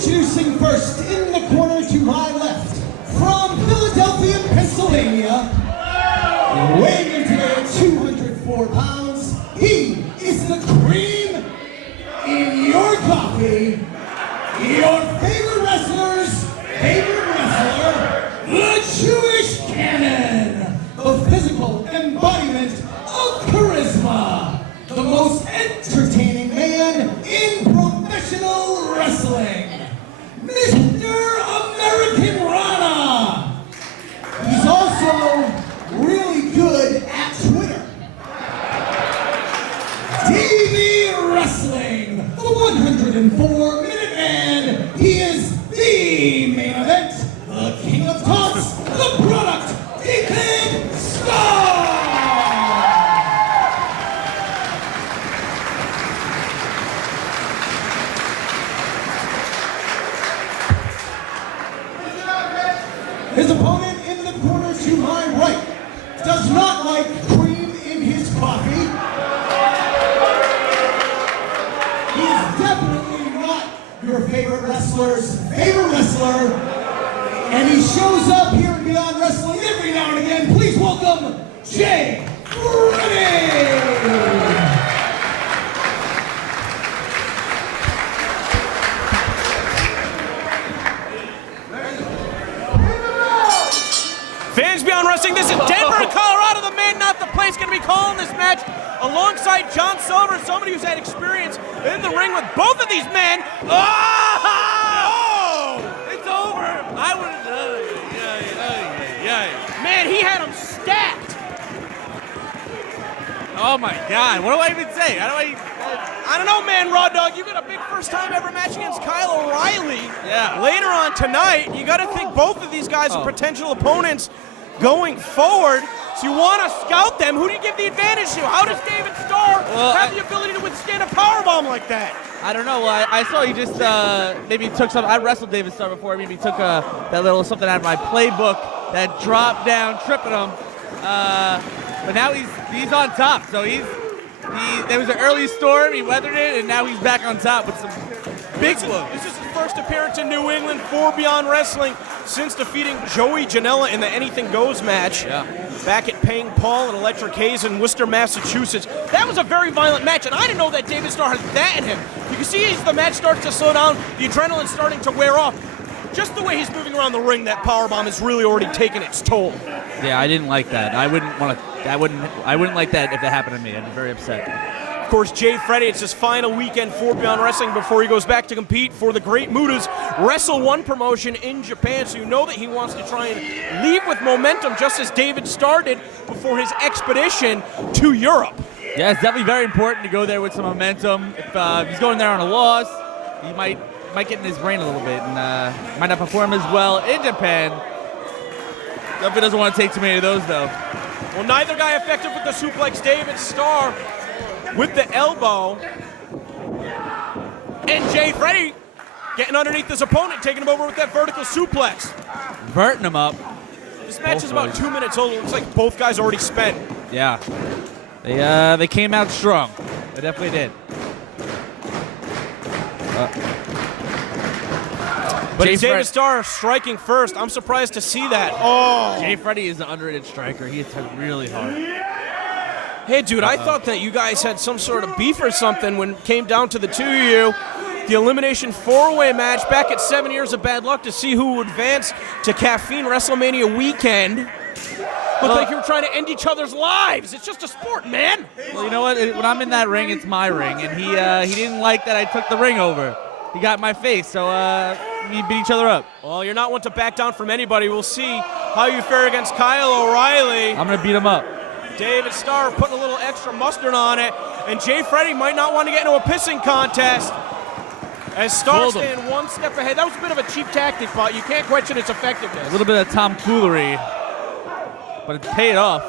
Introducing first in the corner to my left, from Philadelphia, Pennsylvania, weighing in today at 204 pounds, he is the cream in your coffee, your favorite wrestler's favorite wrestler, the Jewish Cannon, the physical embodiment of charisma, the most entertaining man in professional wrestling, Mr. American Rana. He's also really good at Twitter. TV Wrestling, the 104-minute man. He is the main event, the king of taunts, the product, Dijak Star. His opponent in the corner to my right does not like cream in his coffee. He's definitely not your favorite wrestler's favorite wrestler. And he shows up here in Beyond Wrestling every now and again. Please welcome Jay Freddie! Fans Beyond Wrestling, this is Denver, Colorado. The man, not the place, going to be calling this match alongside John Silver, somebody who's had experience in the ring with both of these men. Oh! It's over. I would have done it. Man, he had him stacked. Oh my God, what do I even say? I don't know, man, Raw Dog. You got a big first time ever match against Kyle O'Reilly. Yeah. Later on tonight, you got to think both of these guys are potential opponents going forward. So you want to scout them. Who do you give the advantage to? How does David Starr have the ability to withstand a powerbomb like that? I don't know. Well, I saw he just maybe took some. I wrestled David Starr before. Maybe took that little something out of my playbook that dropped down, tripping him. But now he's on top. So there was an early storm. He weathered it, and now he's back on top with some big blows. This is his first appearance in New England for Beyond Wrestling since defeating Joey Janela in the Anything Goes match back at Paying Paul and Electric Hayes in Worcester, Massachusetts. That was a very violent match, and I didn't know that David Starr has that in him. You can see as the match starts to slow down, the adrenaline's starting to wear off. Just the way he's moving around the ring, that powerbomb has really already taken its toll. Yeah, I didn't like that. I wouldn't like that if that happened to me. I'd be very upset. Of course, Jay Freddie, it's his final weekend for Beyond Wrestling before he goes back to compete for the Great Muda's Wrestle One promotion in Japan. So you know that he wants to try and leave with momentum, just as David Starr did before his expedition to Europe. Yeah, it's definitely very important to go there with some momentum. If he's going there on a loss, he might get in his brain a little bit and might not perform as well in Japan. Definitely doesn't want to take too many of those, though. Well, neither guy effective with the suplex. David Starr with the elbow. And Jay Freddie getting underneath his opponent, taking him over with that vertical suplex. Verting him up. This match is about 2 minutes old. It looks like both guys already spent. Yeah. They came out strong. They definitely did. But it's David Starr striking first. I'm surprised to see that. Oh! Jay Freddie is an underrated striker. He hits really hard. Hey, dude, I thought that you guys had some sort of beef or something when it came down to the two of you. The elimination four-way match back at 7 years of bad luck to see who would advance to Caffeine WrestleMania weekend. Looked like you were trying to end each other's lives. It's just a sport, man. Well, you know what? When I'm in that ring, it's my ring. And he didn't like that I took the ring over. He got in my face, so we beat each other up. Well, you're not one to back down from anybody. We'll see how you fare against Kyle O'Reilly. I'm going to beat him up. David Starr putting a little extra mustard on it. And Jay Freddie might not want to get into a pissing contest. As Starr staying one step ahead. That was a bit of a cheap tactic, but you can't question its effectiveness. A little bit of tomfoolery, but it's paid off.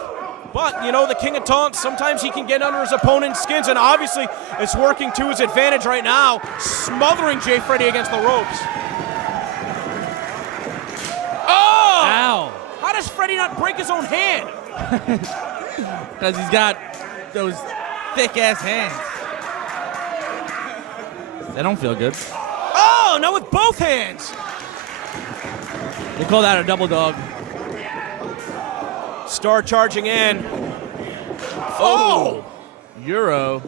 But, you know, the king of taunts, sometimes he can get under his opponent's skins, and obviously it's working to his advantage right now, smothering Jay Freddie against the ropes. Oh! Ow! How does Freddie not break his own hand? Because he's got those thick-ass hands. They don't feel good. Oh, now with both hands. They call that a double dog. Star charging in. Oh! Euro.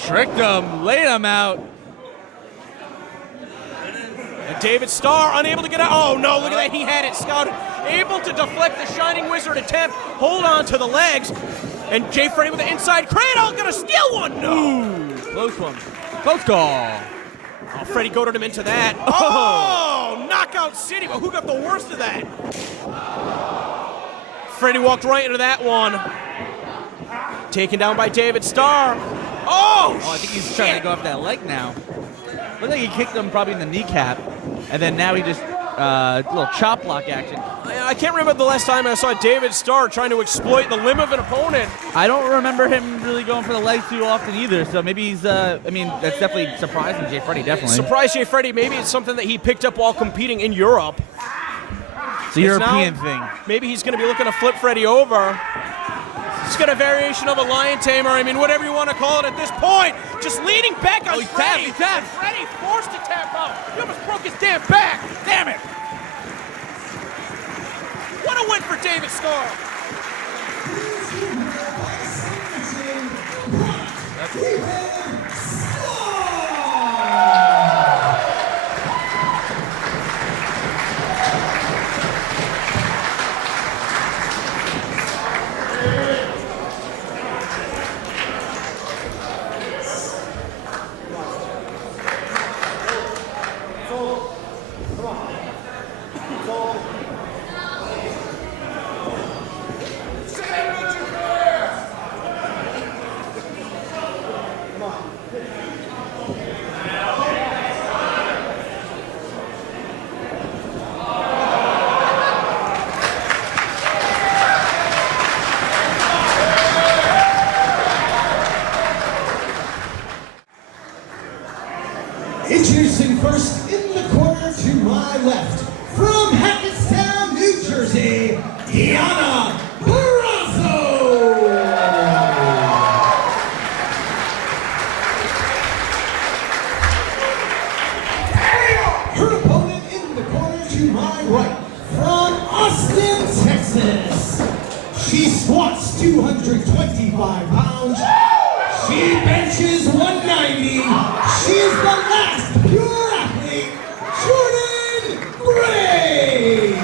Tricked him, laid him out. And David Starr unable to get out. Oh no, look at that, he had it scouted. Able to deflect the Shining Wizard attempt, hold on to the legs. And Jay Freddy with the inside cradle, gonna steal one. No! Ooh, close one. Close call. Oh, Freddy goaded him into that. Oh! Knockout City, but who got the worst of that? Freddy walked right into that one. Taken down by David Starr. Oh, I think he's trying to go off that leg now. Looked like he kicked him probably in the kneecap, and then now he just little chop block action. I can't remember the last time I saw David Starr trying to exploit the limb of an opponent. I don't remember him really going for the legs too often either, so maybe he's, I mean, that's definitely surprising Jay Freddy, definitely. Surprised Jay Freddy, maybe it's something that he picked up while competing in Europe. It's a European thing. Maybe he's going to be looking to flip Freddy over. He's got a variation of a lion tamer. I mean, whatever you want to call it at this point. Just leaning back on Freddy. He tapped. Freddy forced to tap out. He almost broke his damn back. Damn it. What a win for David Starr. Introducing first in the corner to my left, from Hackettstown, New Jersey, Diana Barrasso. Her opponent in the corner to my right, from Austin, Texas. She squats 225 pounds. She benches 190. She is the last pure athlete, Jordan Grace.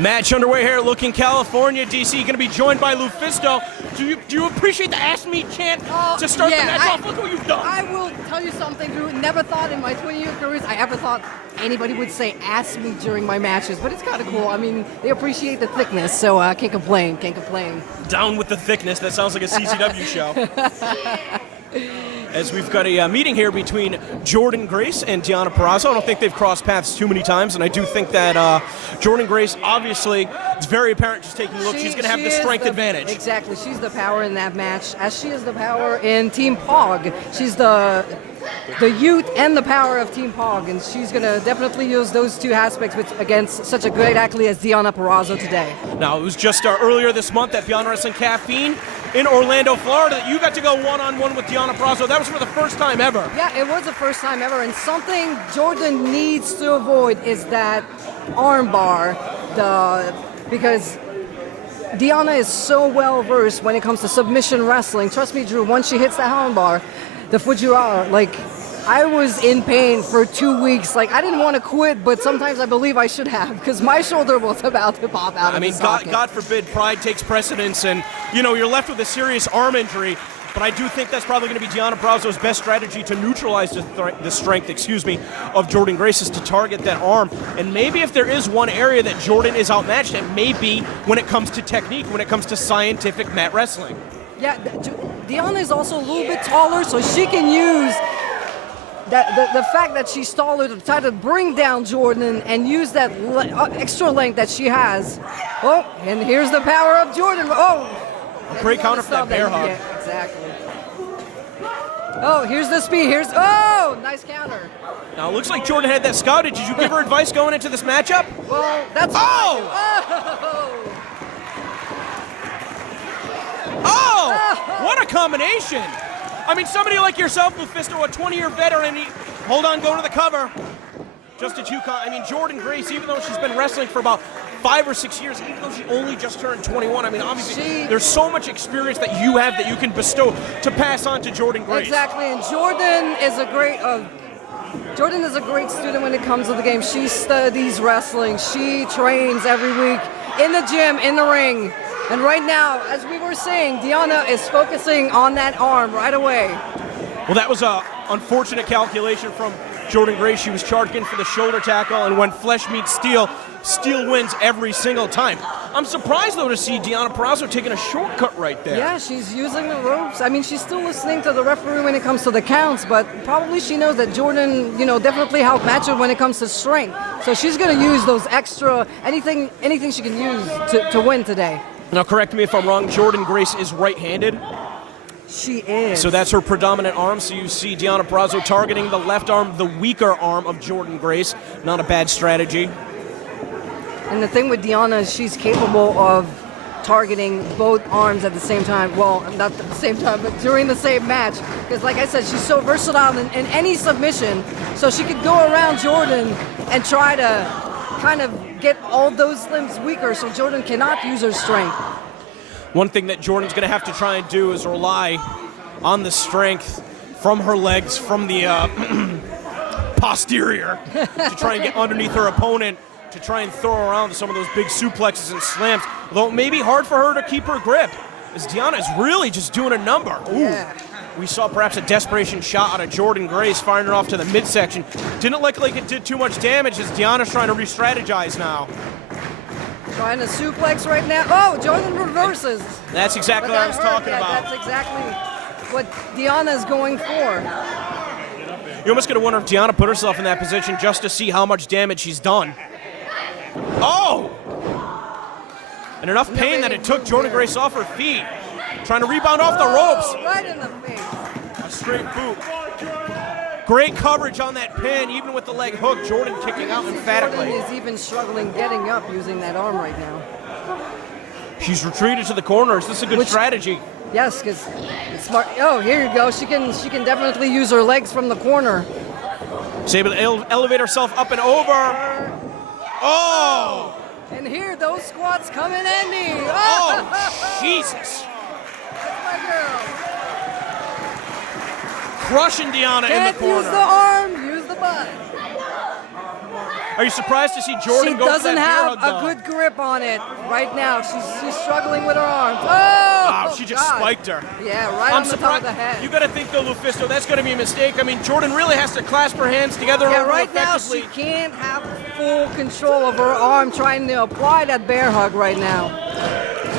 Match underway here at Looking California, DC. Going to be joined by Lufisto. Do you appreciate the Ask Me chant to start the match off? Look what you've done. I will tell you something, Drew. Never thought in my 20-year career I ever thought anybody would say "ask me" during my matches, but it's kind of cool. I mean, they appreciate the thickness, so I can't complain. Can't complain. Down with the thickness. That sounds like a CCW show. As we've got a meeting here between Jordan Grace and Diana Barrasso. I don't think they've crossed paths too many times, and I do think that Jordan Grace, obviously, it's very apparent just taking a look. She's going to have the strength advantage. Exactly. She's the power in that match, as she is the power in Team Pog. She's the youth and the power of Team Pog, and she's going to definitely use those two aspects against such a great athlete as Diana Barrasso today. Now, it was just earlier this month at Beyond Wrestling Caffeine in Orlando, Florida, that you got to go one-on-one with Diana Barrasso. That was for the first time ever. Yeah, it was the first time ever, and something Jordan needs to avoid is that armbar, because Diana is so well-versed when it comes to submission wrestling. Trust me, Drew, once she hits that armbar, the Fujiwara, I was in pain for 2 weeks. I didn't want to quit, but sometimes I believe I should have, because my shoulder was about to pop out of the socket. God forbid pride takes precedence, and, you're left with a serious arm injury. But I do think that's probably going to be Diana Barrasso's best strategy to neutralize the strength, of Jordan Grace, is to target that arm. And maybe if there is one area that Jordan is outmatched, it may be when it comes to technique, when it comes to scientific mat wrestling. Yeah, Diana is also a little bit taller, so she can use the fact that she stalled her to try to bring down Jordan and use that extra length that she has. Oh, and here's the power of Jordan. Oh, Great counter for that bear hug. Yeah, exactly. Oh, here's the speed. Oh, nice counter. Now, it looks like Jordan had that scouted. Did you give her advice going into this matchup? Well, that's... Oh! What a combination! I mean, somebody like yourself, Lufisto, a 20-year veteran, hold on, go to the cover. Just a I mean, Jordan Grace, even though she's been wrestling for about 5 or 6 years, even though she only just turned 21, I mean, obviously, there's so much experience that you have that you can bestow to pass on to Jordan Grace. Exactly, and Jordan is a great student when it comes to the game. She studies wrestling. She trains every week in the gym, in the ring. And right now, as we were saying, Diana is focusing on that arm right away. Well, that was an unfortunate calculation from Jordan Grace. She was charged in for the shoulder tackle, and when flesh meets steel, steel wins every single time. I'm surprised, though, to see Deonna Purrazzo taking a shortcut right there. Yeah, she's using the ropes. I mean, she's still listening to the referee when it comes to the counts, but probably she knows that Jordan, definitely helped match her when it comes to strength. So she's going to use those extra, anything she can use to win today. Now, correct me if I'm wrong, Jordan Grace is right-handed. She is. So that's her predominant arm. So you see Deonna Purrazzo targeting the left arm, the weaker arm of Jordan Grace. Not a bad strategy. And the thing with Deonna is she's capable of targeting both arms at the same time. Well, not at the same time, but during the same match. Because like I said, she's so versatile in any submission. So she could go around Jordan and try to kind of get all those limbs weaker so Jordan cannot use her strength. One thing that Jordan's going to have to try and do is rely on the strength from her legs, from the posterior, to try and get underneath her opponent, to try and throw around some of those big suplexes and slams. Although it may be hard for her to keep her grip, as Deonna is really just doing a number. Ooh. Yeah. We saw perhaps a desperation shot out of Jordan Grace, firing it off to the midsection. Didn't look like it did too much damage, as Deonna's trying to re-strategize now. Trying to suplex right now. Oh, Jordan reverses. That's exactly what I was talking about. That's exactly what Deonna is going for. You're almost going to wonder if Deonna put herself in that position just to see how much damage she's done. Oh! And enough pain that it took Jordan Grace off her feet. Trying to rebound off the ropes. Right in the face. A straight boot. Great coverage on that pin, even with the leg hook. Jordan kicking out emphatically. Jordan is even struggling getting up using that arm right now. She's retreated to the corner. Is this a good strategy? Yes, because it's smart. Oh, here you go. She can definitely use her legs from the corner. She's able to elevate herself up and over. Oh! And here, those squats come in handy. Oh, Jesus. That's my girl. Crushing Deonna in the corner. Use the arm, use the butt. Are you surprised to see Jordan go for that She doesn't have bear hug, a good grip on it right now. She's struggling with her arms. Oh, she just spiked her. Yeah, right on the top of the head. You got to think, though, Lufisto, that's going to be a mistake. I mean, Jordan really has to clasp her hands together. Yeah, right now she can't have full control of her arm trying to apply that bear hug right now.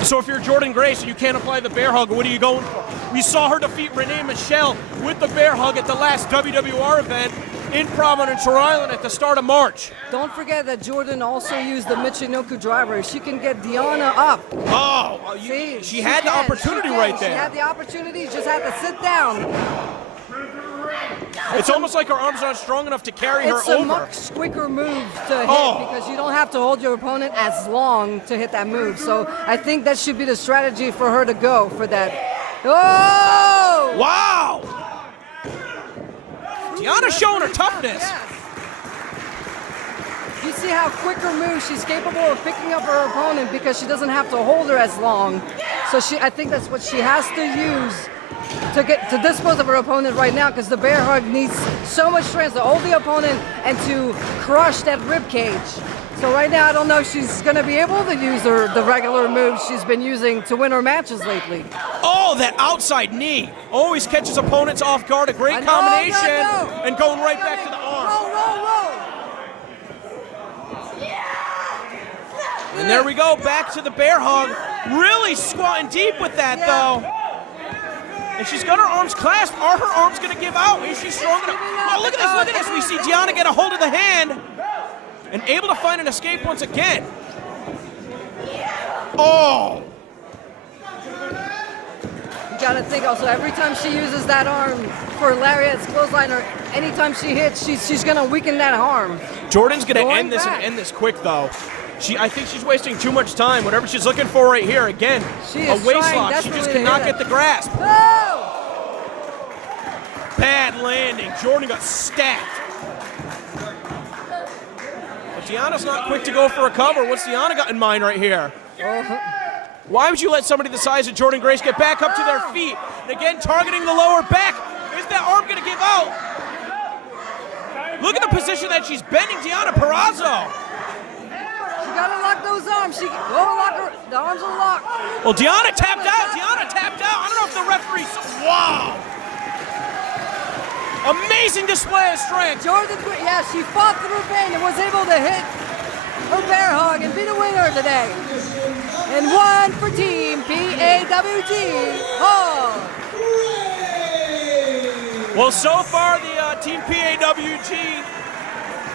So if you're Jordan Grace and you can't apply the bear hug, what are you going for? We saw her defeat Renee Michelle with the bear hug at the last WWR event in Providence, Rhode Island at the start of March. Don't forget that Jordan also used the Michinoku driver. She can get Deonna up. Oh, she had the opportunity right there. She had the opportunity, just had to sit down. It's almost like her arms aren't strong enough to carry her over. It's a much quicker move to hit because you don't have to hold your opponent as long to hit that move. So I think that should be the strategy for her to go for that. Oh! Wow! Deonna's showing her toughness. Yes. You see how quick her moves, she's capable of picking up her opponent because she doesn't have to hold her as long. So I think that's what she has to use to dispose of her opponent right now, because the bear hug needs so much strength to hold the opponent and to crush that rib cage. So right now, I don't know if she's going to be able to use the regular moves she's been using to win her matches lately. Oh, that outside knee. Always catches opponents off guard. A great combination. And going right back to the arm. Roll. And there we go, back to the bear hug. Really squatting deep with that, though. And she's got her arms clasped. Are her arms going to give out? Is she strong enough? Oh, look at this, look at this. We see Deonna get a hold of the hand and able to find an escape once again. Oh! You gotta think also, every time she uses that arm for lariats, clothesline, or anytime she hits, she's gonna weaken that arm. Jordan's gonna end this back. and end this quick though. I think she's wasting too much time. Whatever she's looking for right here, again, She a is waist trying lock. She desperately just to cannot hit get it. the grasp. Oh! Bad landing. Jordan got stacked. But Deonna's not quick to go for a cover. What's Deonna got in mind right here? Why would you let somebody the size of Jordan Grace get back up to their feet? And again, targeting the lower back. Is that arm going to give out? Look at the position that she's bending Deonna Purrazzo. She gotta lock those arms. The arms are locked. Well, Deonna tapped out. Deonna tapped out. I don't know if the referee saw. Wow. Amazing display of strength. Jordan, yeah, she fought through pain and was able to hit her bear hug and be the winner today. And one for Team PAWG. Oh. Well, so far the Team PAWG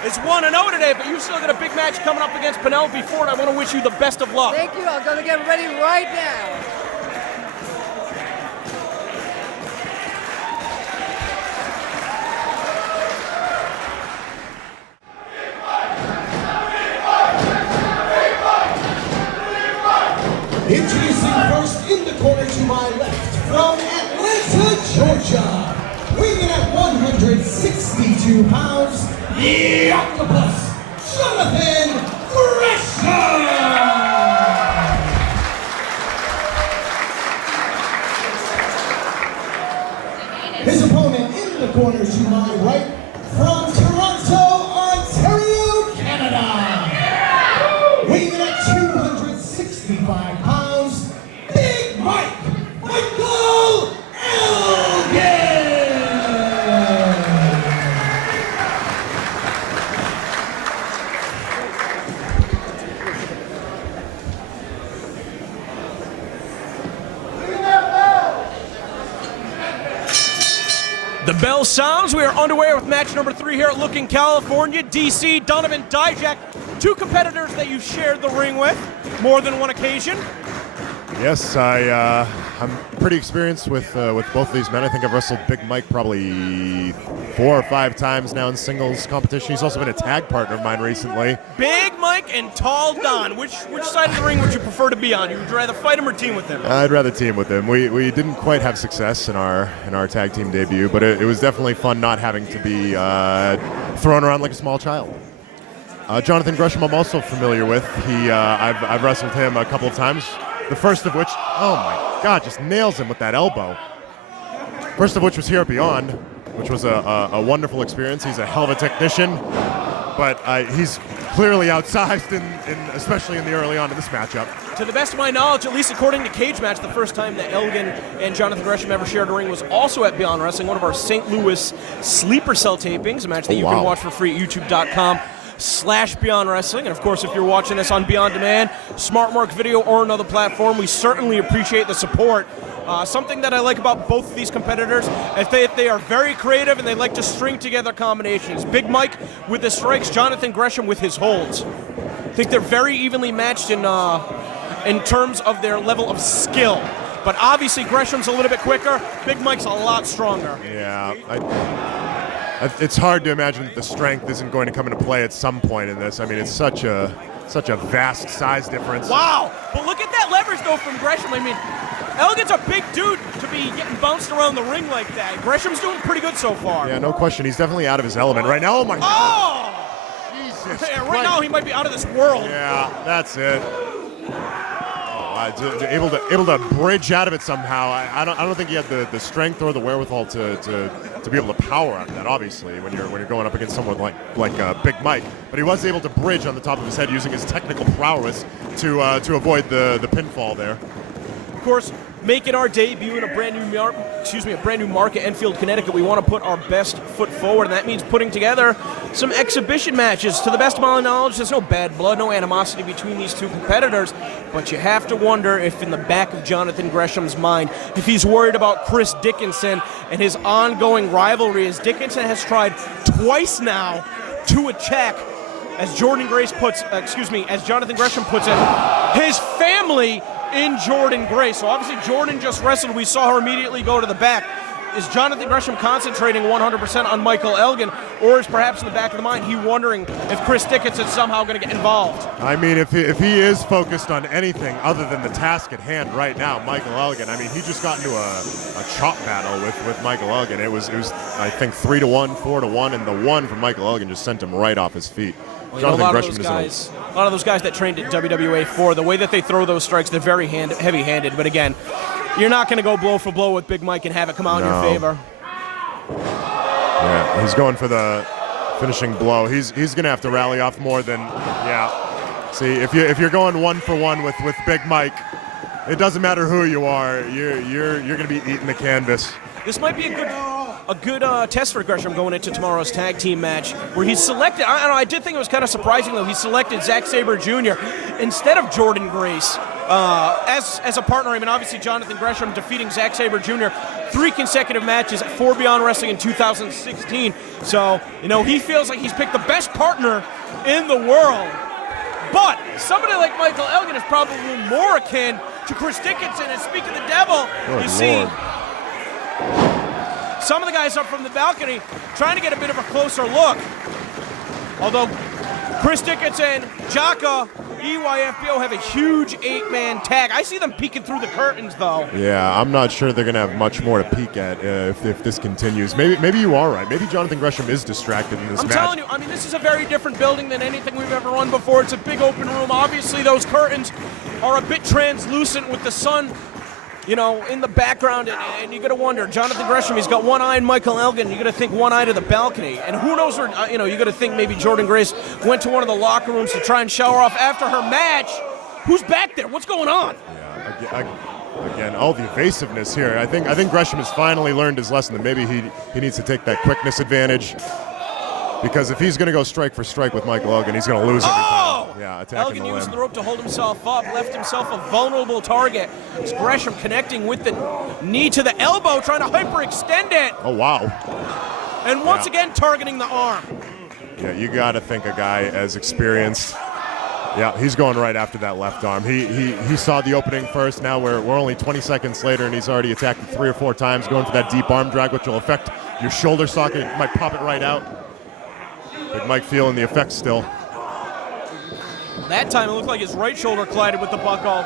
is 1-0 today, but you've still got a big match coming up against Penelope Ford. I want to wish you the best of luck. Thank you. I'm gonna get ready right now. Introducing first in the corner to my left, from Atlanta, Georgia, weighing in at 162 pounds, the Octopus, Jonathan Gresham! His opponent in the corner to my right, from Toronto, Ontario, Canada, weighing in at 265 pounds, Big Mike, Michael Elgin! The bell sounds. We are underway with match number 3 here at Looking California. DC, Donovan, Dijak, two competitors that you shared the ring with more than one occasion. Yes, I'm pretty experienced with both of these men. I think I've wrestled Big Mike probably 4 or 5 times now in singles competition. He's also been a tag partner of mine recently. Big Mike and Tall Don. Which side of the ring would you prefer to be on? Would you rather fight him or team with him? I'd rather team with him. We didn't quite have success in our tag team debut, but it was definitely fun not having to be thrown around like a small child. Jonathan Gresham I'm also familiar with. I've wrestled him a couple of times. The first of which, oh my God, just nails him with that elbow. First of which was here at Beyond, which was a wonderful experience. He's a hell of a technician, but he's clearly outsized, especially in the early on in this matchup. To the best of my knowledge, at least according to Cage Match, the first time that Elgin and Jonathan Gresham ever shared a ring was also at Beyond Wrestling, one of our St. Louis Sleeper Cell tapings, a match that you can watch for free at youtube.com/Beyond Wrestling. And of course, if you're watching this on Beyond Demand, Smart Mark Video, or another platform, we certainly appreciate the support. Something that I like about both of these competitors is they are very creative and they like to string together combinations. Big Mike with his strikes, Jonathan Gresham with his holds. I think they're very evenly matched in terms of their level of skill. But obviously Gresham's a little bit quicker, Big Mike's a lot stronger. Yeah, it's hard to imagine that the strength isn't going to come into play at some point in this. I mean, it's such a vast size difference. Wow, but look at that leverage though from Gresham. I mean, Elgin's a big dude to be getting bounced around the ring like that. Gresham's doing pretty good so far. Yeah, no question. He's definitely out of his element right now. Oh my God. Oh! Jesus Yeah, right Christ. now he might be out of this world. Yeah, that's it. Able to bridge out of it somehow. I don't think he had the strength or the wherewithal to be able to power out of that. Obviously, when you're going up against someone like Big Mike, but he was able to bridge on the top of his head using his technical prowess to avoid the pinfall there. Of course, making our debut in a brand new market, Enfield, Connecticut. We want to put our best foot forward, and that means putting together some exhibition matches. To the best of my knowledge, there's no bad blood, no animosity between these two competitors, but you have to wonder if in the back of Jonathan Gresham's mind, if he's worried about Chris Dickinson and his ongoing rivalry, as Dickinson has tried twice now to a check, as Jonathan Gresham puts it, his family in Jordan Grace. So obviously Jordan just wrestled. We saw her immediately go to the back. Is Jonathan Gresham concentrating 100% on Michael Elgin, or is perhaps in the back of the mind he wondering if Chris Dickinson's somehow going to get involved? I mean, if he is focused on anything other than the task at hand right now, Michael Elgin, I mean, he just got into a chop battle with Michael Elgin. It was I think 3-1, 4-1, and the one from Michael Elgin just sent him right off his feet. Well, a lot of those guys that trained at WWA 4, the way that they throw those strikes, they're very heavy-handed. But again, you're not going to go blow for blow with Big Mike and have it come out in your favor. Yeah, he's going for the finishing blow. He's going to have to rally off more than, yeah. See, if you're going 1-for-1 with Big Mike, it doesn't matter who you are. You're going to be eating the canvas. This might be a good test for Gresham going into tomorrow's tag team match, where he's selected. I don't know. I did think it was kind of surprising though. He selected Zack Sabre Jr. instead of Jordan Grace as a partner. I mean, obviously Jonathan Gresham defeating Zack Sabre Jr. 3 consecutive matches at 4 Beyond Wrestling in 2016. So he feels like he's picked the best partner in the world. But somebody like Michael Elgin is probably more akin to Chris Dickinson. And speaking of the devil, see. Some of the guys up from the balcony trying to get a bit of a closer look. Although Chris Dickinson, Jaka, EYFBO have a huge 8-man tag. I see them peeking through the curtains, though. Yeah, I'm not sure they're going to have much more to peek at if this continues. Maybe you are right. Maybe Jonathan Gresham is distracted in this match. I'm telling you, I mean, this is a very different building than anything we've ever run before. It's a big open room. Obviously, those curtains are a bit translucent with the sun in the background, and you got to wonder, Jonathan Gresham, he's got one eye on Michael Elgin, you got to think one eye to the balcony, and who knows where, you got to think maybe Jordan Grace went to one of the locker rooms to try and shower off after her match. Who's back there? What's going on? Yeah, again, all the evasiveness here. I think Gresham has finally learned his lesson that maybe he needs to take that quickness advantage, because if he's going to go strike for strike with Michael Elgin, he's going to lose every time. Yeah, attacking Elgin used the rope to hold himself up, left himself a vulnerable target. It's Gresham connecting with the knee to the elbow, trying to hyperextend it. Oh, wow. And once again, targeting the arm. Yeah, you got to think a guy as experienced. Yeah, he's going right after that left arm. He saw the opening first. Now we're only 20 seconds later, and he's already attacked 3 or 4 times, going for that deep arm drag, which will affect your shoulder socket. It might pop it right out. Big Mike feeling the effects still. That time it looked like his right shoulder collided with the buckle.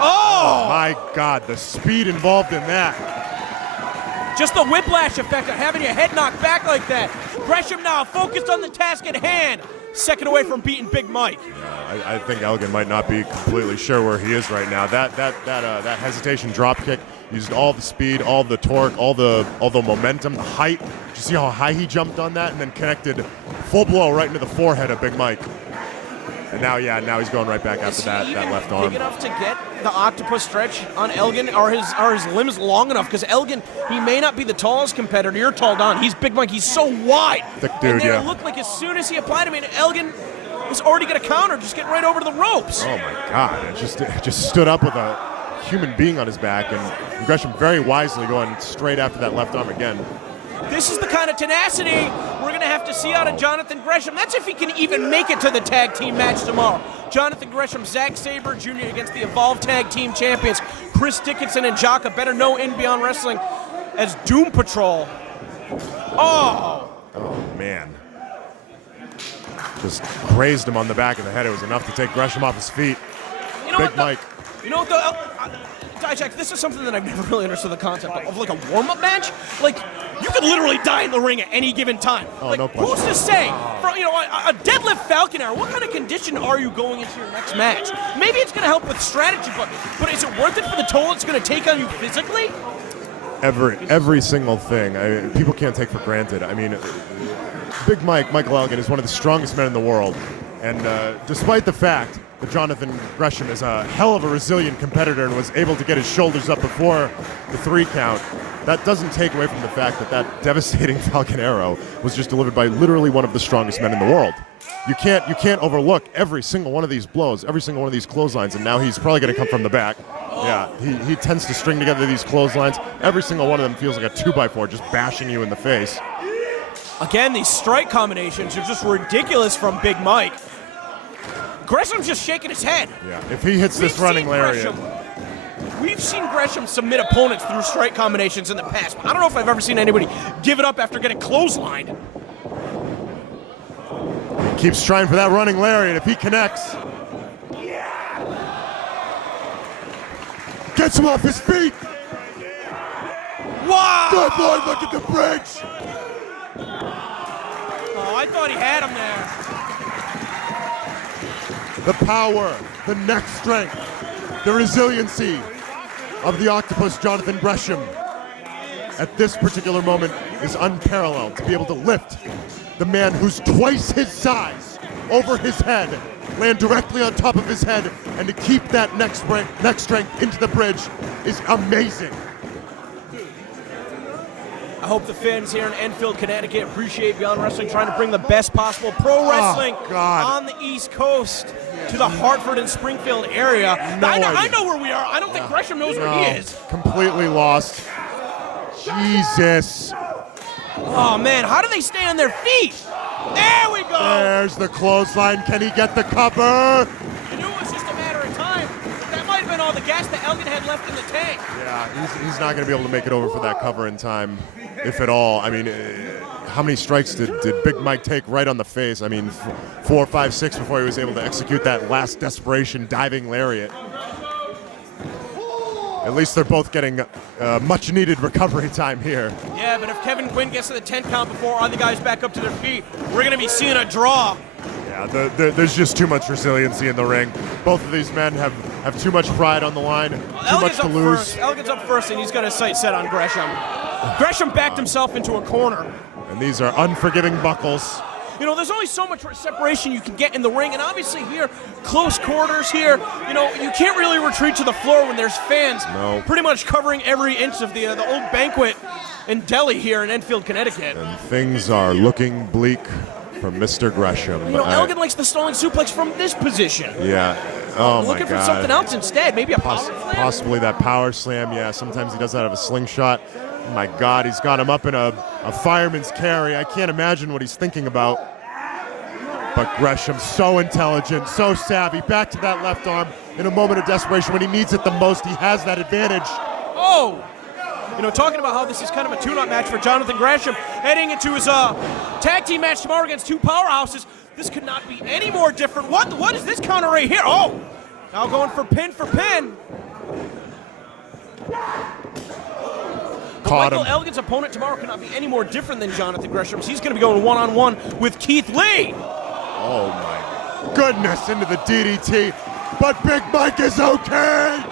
Oh my God, the speed involved in that. Just the whiplash effect of having your head knocked back like that. Gresham now focused on the task at hand. Second away from beating Big Mike. Yeah, I think Elgin might not be completely sure where he is right now. That hesitation drop kick used all the speed, all the torque, all the momentum, the height. Did you see how high he jumped on that, and then connected full blow right into the forehead of Big Mike. And now he's going right back after that left arm. Big enough to get the octopus stretch on Elgin? Are his limbs long enough? Because Elgin, he may not be the tallest competitor. You're tall, Don. He's Big Mike. He's so wide. Thick dude, and then it looked like as soon as he applied him, Elgin was already going to counter, just getting right over to the ropes. Oh my God! It just stood up with a human being on his back, and Gresham very wisely going straight after that left arm again. This is the kind of tenacity we're going to have to see out of Jonathan Gresham. That's if he can even make it to the tag team match tomorrow. Jonathan Gresham, Zack Sabre Jr. against the Evolve Tag Team Champions, Chris Dickinson and Jaka, better known in Beyond Wrestling as Doom Patrol. Oh, man. Just grazed him on the back of the head. It was enough to take Gresham off his feet. Big Mike. You know what, though? Dijak, this is something that I've never really understood the concept of, like a warm-up match. Like, you could literally die in the ring at any given time. Oh, like, no question. Who's to say? For, a deadlift Falcon Arrow, what kind of condition are you going into your next match? Maybe it's going to help with strategy, but is it worth it for the toll it's going to take on you physically? Every single thing. People can't take for granted. I mean, Big Mike, Michael Elgin, is one of the strongest men in the world. And despite the fact that Jonathan Gresham is a hell of a resilient competitor and was able to get his shoulders up before the 3 count, that doesn't take away from the fact that that devastating Falcon Arrow was just delivered by literally one of the strongest men in the world. You can't overlook every single one of these blows, every single one of these clotheslines, and now he's probably going to come from the back. Yeah, he tends to string together these clotheslines. Every single one of them feels like a 2x4 just bashing you in the face. Again, these strike combinations are just ridiculous from Big Mike. Gresham's just shaking his head. Yeah, if he hits this running lariat. We've seen Gresham submit opponents through strike combinations in the past. I don't know if I've ever seen anybody give it up after getting clotheslined. He keeps trying for that running lariat. If he connects. Gets him off his feet. Wow! Good Lord, look at the bridge. Oh, I thought he had him there. The power, the neck strength, the resiliency of the octopus Jonathan Gresham at this particular moment is unparalleled. To be able to lift the man who's twice his size over his head, land directly on top of his head, and to keep that neck strength into the bridge is amazing. I hope the fans here in Enfield, Connecticut appreciate Beyond Wrestling trying to bring the best possible pro wrestling on the East Coast to the Hartford and Springfield area. I know where we are. I don't think Gresham knows where he is. Completely lost. Jesus. Oh, man, how do they stay on their feet? There we go. There's the clothesline. Can he get the cover? I knew it was just a matter of time. That might have been all the gas that Elgin had left in the tank. Yeah, he's not going to be able to make it over for that cover in time, if at all. I mean, how many strikes did Big Mike take right on the face? I mean, 4, 5, 6 before he was able to execute that last desperation diving lariat. At least they're both getting much needed recovery time here. Yeah, but if Kevin Quinn gets to the 10 count before other guys back up to their feet, we're going to be seeing a draw. Yeah, there's just too much resiliency in the ring. Both of these men have too much pride on the line, too much to lose. Elgin's up first, and he's got his sights set on Gresham. Gresham backed himself into a corner. And these are unforgiving buckles. You know, there's only so much separation you can get in the ring, and obviously here, close quarters here, you know, you can't really retreat to the floor when there's fans pretty much covering every inch of the old banquet in Delhi here in Enfield, Connecticut. And things are looking bleak for Mr. Gresham. You know, Elgin likes the stalling suplex from this position. Yeah. Oh, my Looking God. for something else instead, maybe a power slam? Possibly that power slam, yeah. Sometimes he does that out of a slingshot. Oh my God, he's got him up in a fireman's carry. I can't imagine what he's thinking about. But Gresham, so intelligent, so savvy. Back to that left arm in a moment of desperation. When he needs it the most, he has that advantage. Oh! You know, talking about how this is kind of a tune-up match for Jonathan Gresham, heading into his tag team match tomorrow against two powerhouses. This could not be any more different. What is this counter right here? Oh! Now going for pin for pin. Caught him. Michael Elgin's opponent tomorrow cannot be any more different than Jonathan Gresham's. He's going to be going one-on-one with Keith Lee. Oh my goodness, into the DDT. But Big Mike is okay.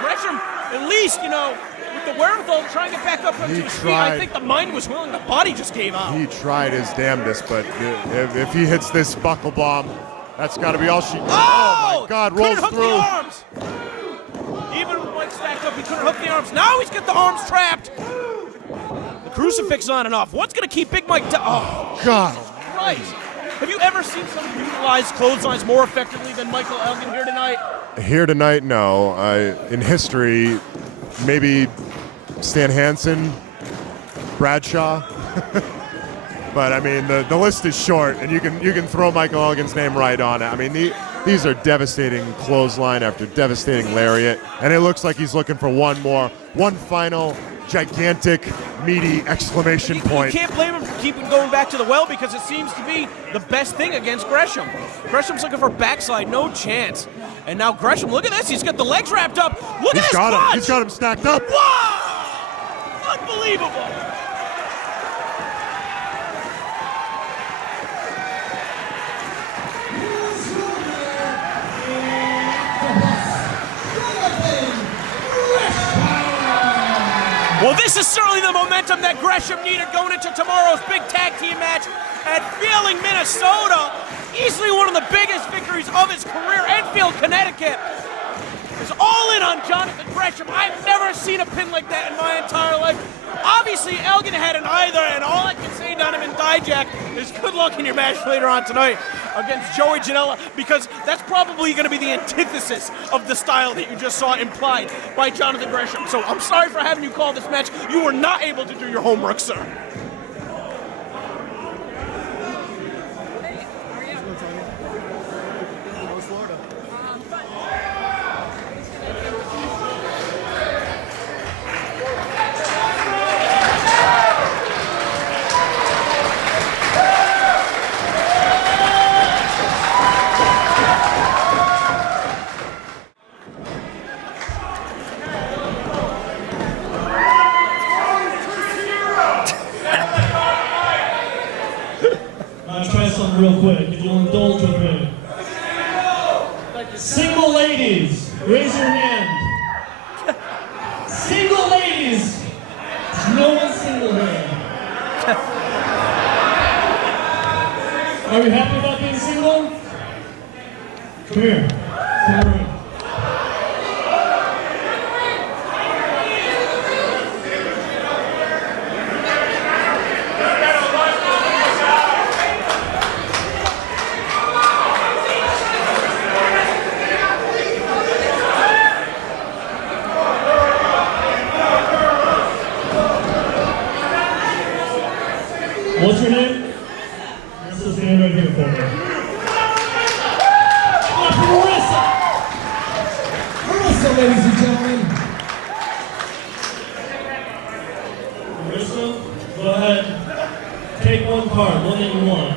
Gresham, at least, you know, with the wherewithal to try and get back up onto his feet. I think the mind was willing, the body just gave out. He tried his damnedest, but if he hits this buckle bomb, that's got to be all she. Oh my God, rolls couldn't hook through. The arms. Even with Mike stacked up, he couldn't hook the arms. Now he's got the arms trapped. The crucifix on and off. What's going to keep Big Mike down? Oh, God. Christ. Have you ever seen someone utilize clotheslines more effectively than Michael Elgin here tonight? Here tonight, no. In history, maybe Stan Hansen, Bradshaw. But I mean, the list is short, and you can throw Michael Elgin's name right on it. I mean, these are devastating clothesline after devastating lariat, and it looks like he's looking for one final gigantic, meaty exclamation point. You can't blame him for keeping going back to the well because it seems to be the best thing against Gresham. Gresham's looking for backside, no chance. And now Gresham, look at this, he's got the legs wrapped up. Look at this clutch. He's got him stacked up. Wow! Unbelievable! Well, this is certainly the momentum that Gresham needed going into tomorrow's big tag team match at Feeling, Minnesota. Easily one of the biggest victories of his career. Enfield, Connecticut is all in on Jonathan Gresham. I've never seen a pin like that in my entire life. Obviously, Elgin had an either, and all I can say, Donovan Dijak, is good luck in your match later on tonight against Joey Janela, because that's probably going to be the antithesis of the style that you just saw implied by Jonathan Gresham. So I'm sorry for having you call this match. You were not able to do your homework, sir. I'll try something real quick, if you'll indulge with me. Single ladies, raise your hand. Single ladies! There's no one single here. Are you happy about being single? Come here. Come here. What's your name? Marissa's hand right here for me. Clap for Marissa! Marissa, ladies and gentlemen. Marissa, go ahead. Take one card, one that you want.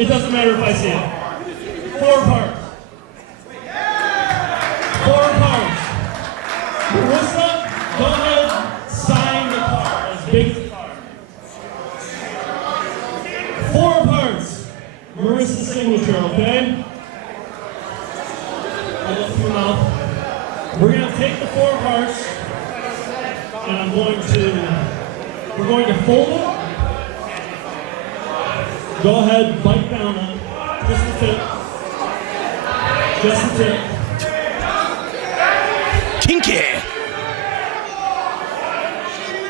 It doesn't matter if I see it. 4 cards. 4 cards. Marissa, go ahead, sign the card as big as the card. 4 cards. Marissa's signature, okay? Hold up to your mouth. We're going to take the 4 cards, and we're going to fold it. Go ahead, bite down on it. Just the tip. Just the tip. Kinky.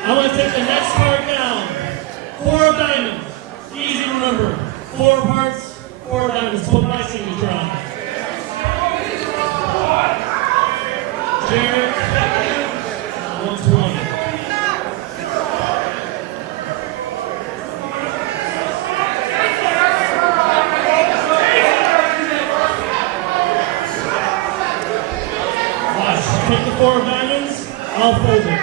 I'm going to take the next card down. 4 of diamonds. Easy to remember. 4 parts, 4 of diamonds. Put my signature on. Jared, 120. Watch. Take the 4 of diamonds. I'll fold it.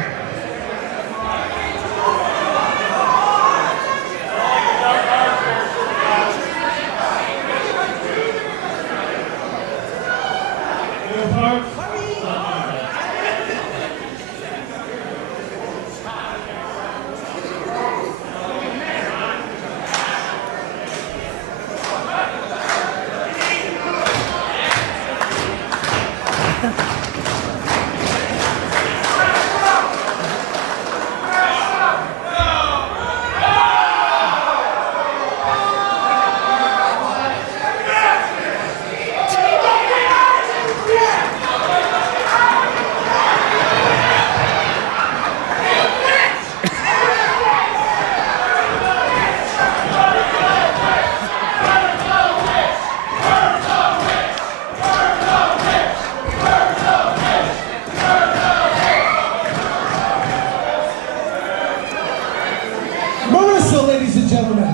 Marissa, ladies and gentlemen.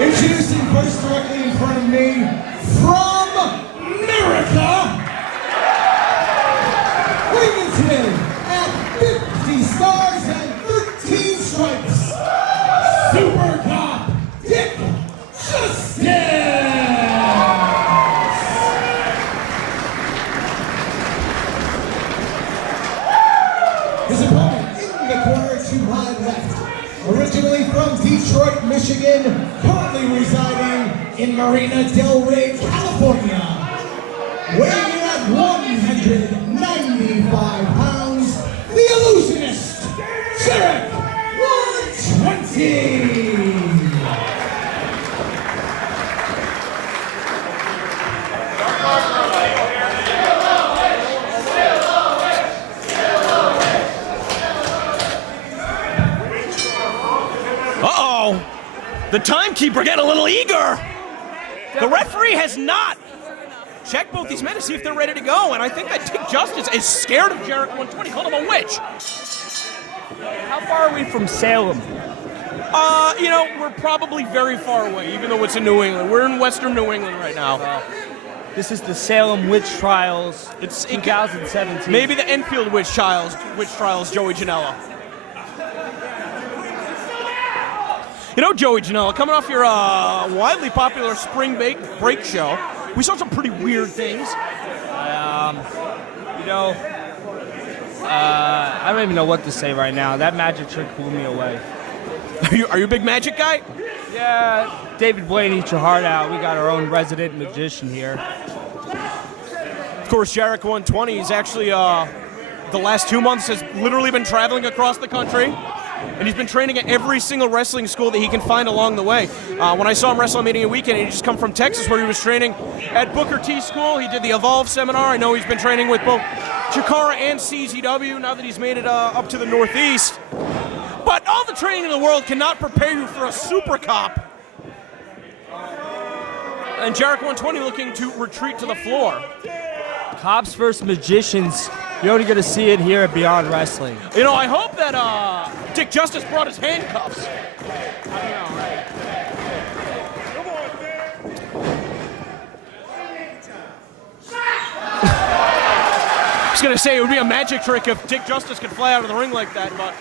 Introducing first directly in front of me, from America, weighing in today at 50 stars and 13 stripes, Super Cop Dick Justice! His opponent, to my left, originally from Detroit, Michigan, currently residing in Marina Del Rey, California, weighing in at 195 pounds, the illusionist, Janela 120. Uh-oh. The timekeeper getting a little eager. The referee has not checked both these men to see if they're ready to go, and I think that Dick Justice is scared of Janela 120, called him a witch. How far are we from Salem? We're probably very far away, even though it's in New England. We're in western New England right now. This is the Salem Witch Trials. It's 2017. Maybe the Enfield Witch Trials, Joey Janela. Joey Janela, coming off your widely popular spring break show, we saw some pretty weird things. I don't even know what to say right now. That magic trick blew me away. Are you a big magic guy? Yeah, David Blaine, eat your heart out. We got our own resident magician here. Of course, Janela 120 is actually, the last 2 months has literally been traveling across the country. And he's been training at every single wrestling school that he can find along the way. When I saw him WrestleMania weekend, he just come from Texas where he was training at Booker T School. He did the Evolve seminar. I know he's been training with both Chikara and CZW now that he's made it up to the Northeast. But all the training in the world cannot prepare you for a super cop. And Janela 120 looking to retreat to the floor. Cops versus magicians. You're only going to see it here at Beyond Wrestling. I hope that Dick Justice brought his handcuffs. I was going to say it would be a magic trick if Dick Justice could fly out of the ring like that, but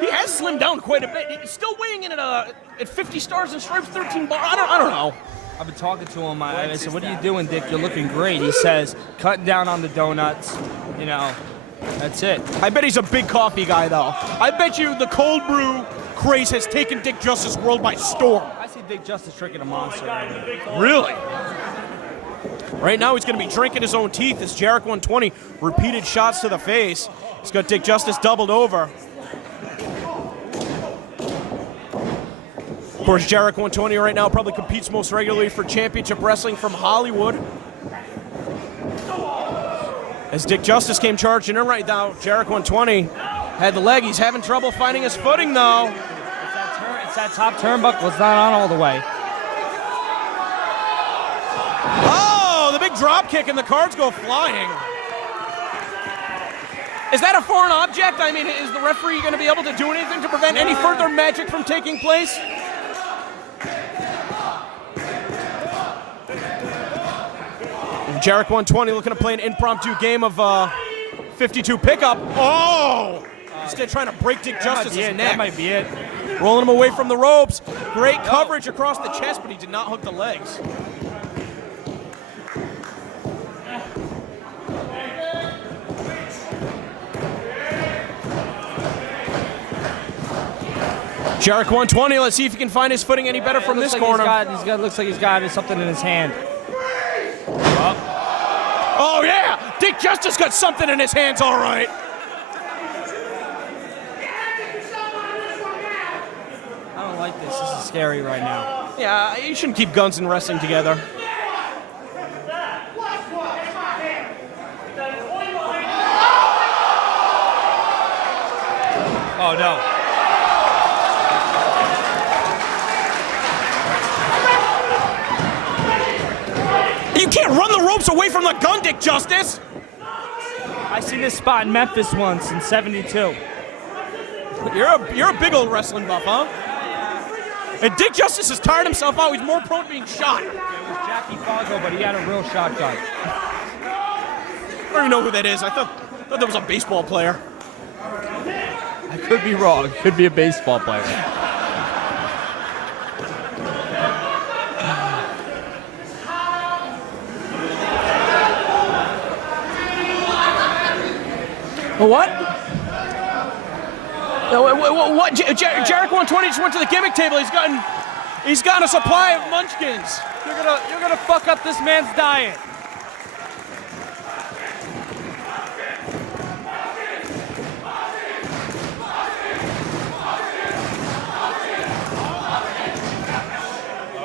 he has slimmed down quite a bit. He's still weighing in at 50 stars and stripes, 13 bars. I don't know. I've been talking to him. I said, what are you doing, Dick? You're looking great. He says, cutting down on the donuts. That's it. I bet he's a big coffee guy, though. I bet you the cold brew craze has taken Dick Justice world by storm. I see Dick Justice tricking a monster right now. Really? Right now he's going to be drinking his own teeth as Janela 120 repeated shots to the face. He's got Dick Justice doubled over. Of course, Janela 120 right now probably competes most regularly for championship wrestling from Hollywood. As Dick Justice came charging in right now, Janela 120 had the leg. He's having trouble finding his footing, though. It's that top turnbuckle. It's not on all the way. Oh, the big drop kick and the cards go flying. Is that a foreign object? I mean, is the referee going to be able to do anything to prevent any further magic from taking place? Janela 120 looking to play an impromptu game of 52 pickup. Oh! Instead trying to break Dick Justice's neck. That might be it. Rolling him away from the ropes. Great coverage across the chest, but he did not hook the legs. Janela 120, let's see if he can find his footing any better from this corner. Looks like he's got something in his hand. Oh, yeah! Dick Justice got something in his hands, all right. I don't like this. This is scary right now. Yeah, you shouldn't keep guns and wrestling together. Oh, no. You can't run the ropes away from the gun, Dick Justice. I seen this spot in Memphis once in '72. You're a big old wrestling buff, huh? And Dick Justice has tired himself out. He's more prone to being shot. It was Jackie Fargo, but he had a real shotgun. I don't even know who that is. I thought that was a baseball player. I could be wrong. Could be a baseball player. A what? What? Jarek 120 just went to the gimmick table. He's gotten a supply of munchkins. You're gonna fuck up this man's diet.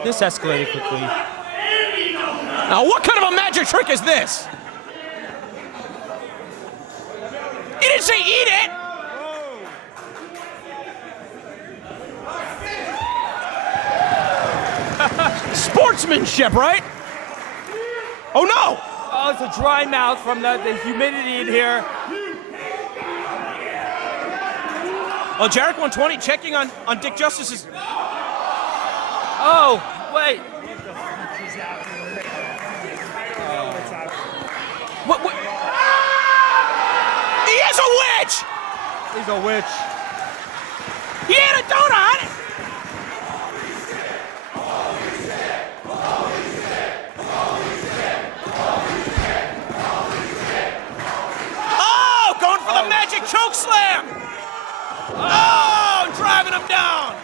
This escalated quickly. Now, what kind of a magic trick is this? He didn't say eat it. Sportsmanship, right? Oh no! Oh, it's a dry mouth from the humidity in here. Well, Jarek 120 checking on Dick Justice's. Oh, wait. What? He is a witch! He's a witch. He ate a donut! Oh, going for the magic choke slam! Oh, driving him down!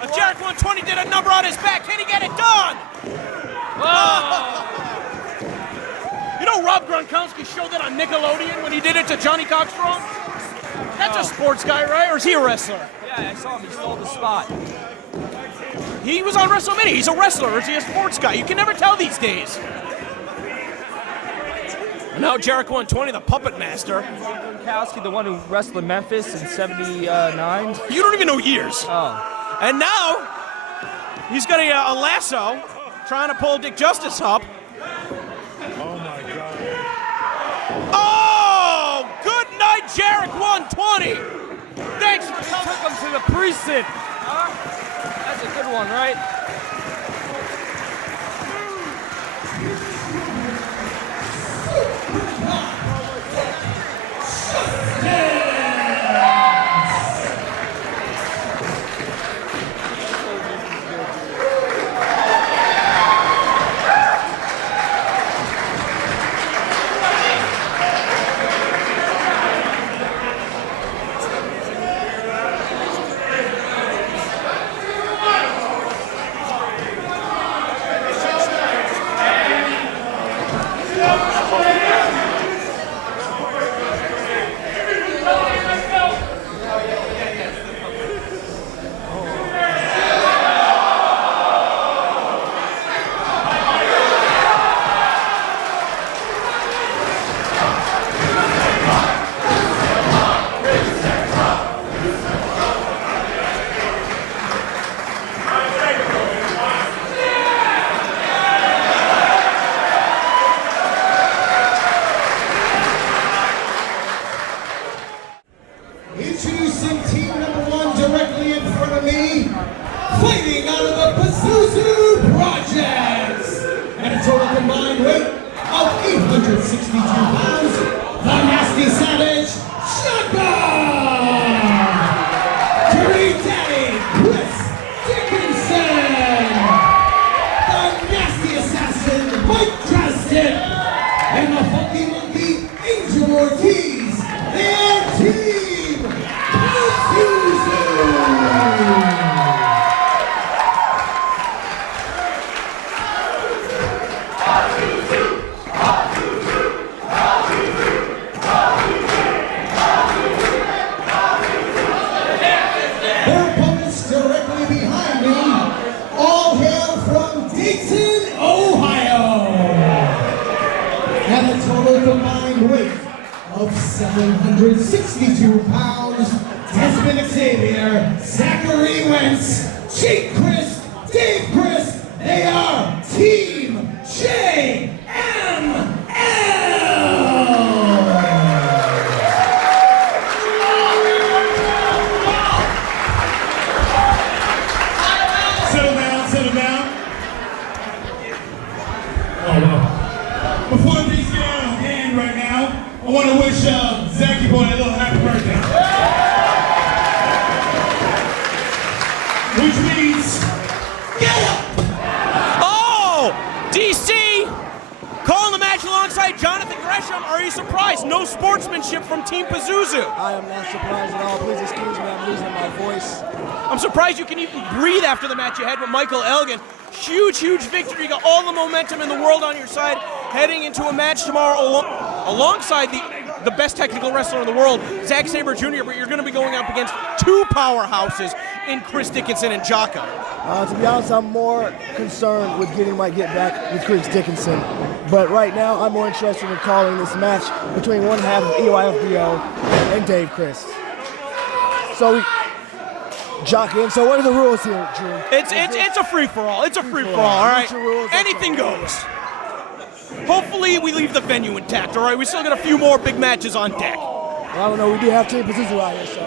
Jarek 120 did a number on his back. Can he get it done? Oh. You know Rob Gronkowski showed that on Nickelodeon when he did it to Johnny Cockstrong? That's a sports guy, right? Or is he a wrestler? Yeah, I saw him. He stole the spot. He was on WrestleMania. He's a wrestler, or is he a sports guy? You can never tell these days. And now Jarek 120, the puppet master. Gronkowski, the one who wrestled in Memphis in '79. You don't even know years. Oh. And now he's got a lasso trying to pull Dick Justice up. Oh my God. Oh, good night, Jarek 120. Thanks for He took him to the precinct. That's a good one, right? Introducing team number one directly in front of me, fighting out of the Pazuzu Projects, at a total combined weight of 862 pounds, the Nasty Savage, Shotgun! Dirty Daddy, Chris Dickinson! The Nasty Assassin, Mike Dresden! And the Funky Monkey, Angel Ortiz, their team! Their opponents directly behind me, all hail from Dayton, Ohio. At a total combined weight of 762 pounds, Desmond Xavier, Zachary Wentz, Jake Chris, Dave Chris, they are Team JML! Settle down. Oh, wow. Before things get out of hand right now, I want to wish Zachy Boy a little happy birthday. Which means, get up! Oh! DC calling the match alongside Jonathan Gresham, or he's very surprised. No sportsmanship from Team Pazuzu. I am not surprised at all. Please excuse me, I'm losing my voice. I'm surprised you can even breathe after the match you had with Michael Elgin. Huge, huge victory. You got all the momentum in the world on your side heading into a match tomorrow alongside the best technical wrestler in the world, Zack Sabre Jr., but you're going to be going up against two powerhouses in Chris Dickinson and Jaka. To be honest, I'm more concerned with getting my get back with Chris Dickinson. But right now, I'm more interested in calling this match between one half of EYFBO and Dave Chris. So, Jaka, so what are the rules here, Drew? It's a free-for-all. It's a free-for-all, all right? Anything goes. Hopefully we leave the venue intact, all right? We still got a few more big matches on deck. Well, I don't know. We do have Team Pazuzu out here, so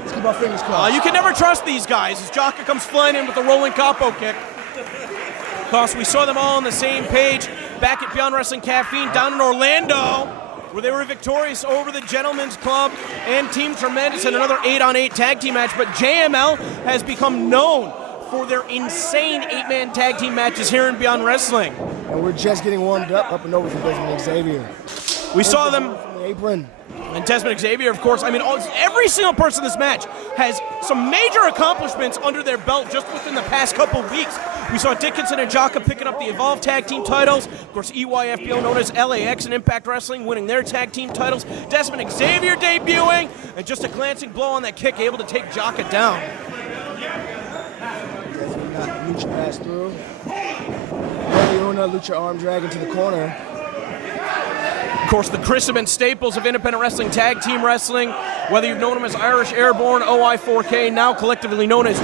let's keep our fingers crossed. You can never trust these guys as Jaka comes flying in with a rolling capo kick. Of course, we saw them all on the same page back at Beyond Wrestling Caffeine down in Orlando, where they were victorious over the Gentlemen's Club and Team Tremendous in another 8-on-8 tag team match. But JML has become known for their insane 8-man tag team matches here in Beyond Wrestling. And we're just getting warmed up and over for Desmond Xavier. We saw them from the apron. And Desmond Xavier, of course, I mean, every single person in this match has some major accomplishments under their belt just within the past couple weeks. We saw Dickinson and Jaka picking up the Evolve Tag Team titles. Of course, EYFBO, known as LAX and Impact Wrestling, winning their tag team titles. Desmond Xavier debuting, and just a glancing blow on that kick, able to take Jaka down. Lucha pass through. Leona, Lucha arm drag into the corner. Of course, the Christmas staples of independent wrestling, tag team wrestling, whether you've known them as Irish Airborne, OI4K, now collectively known as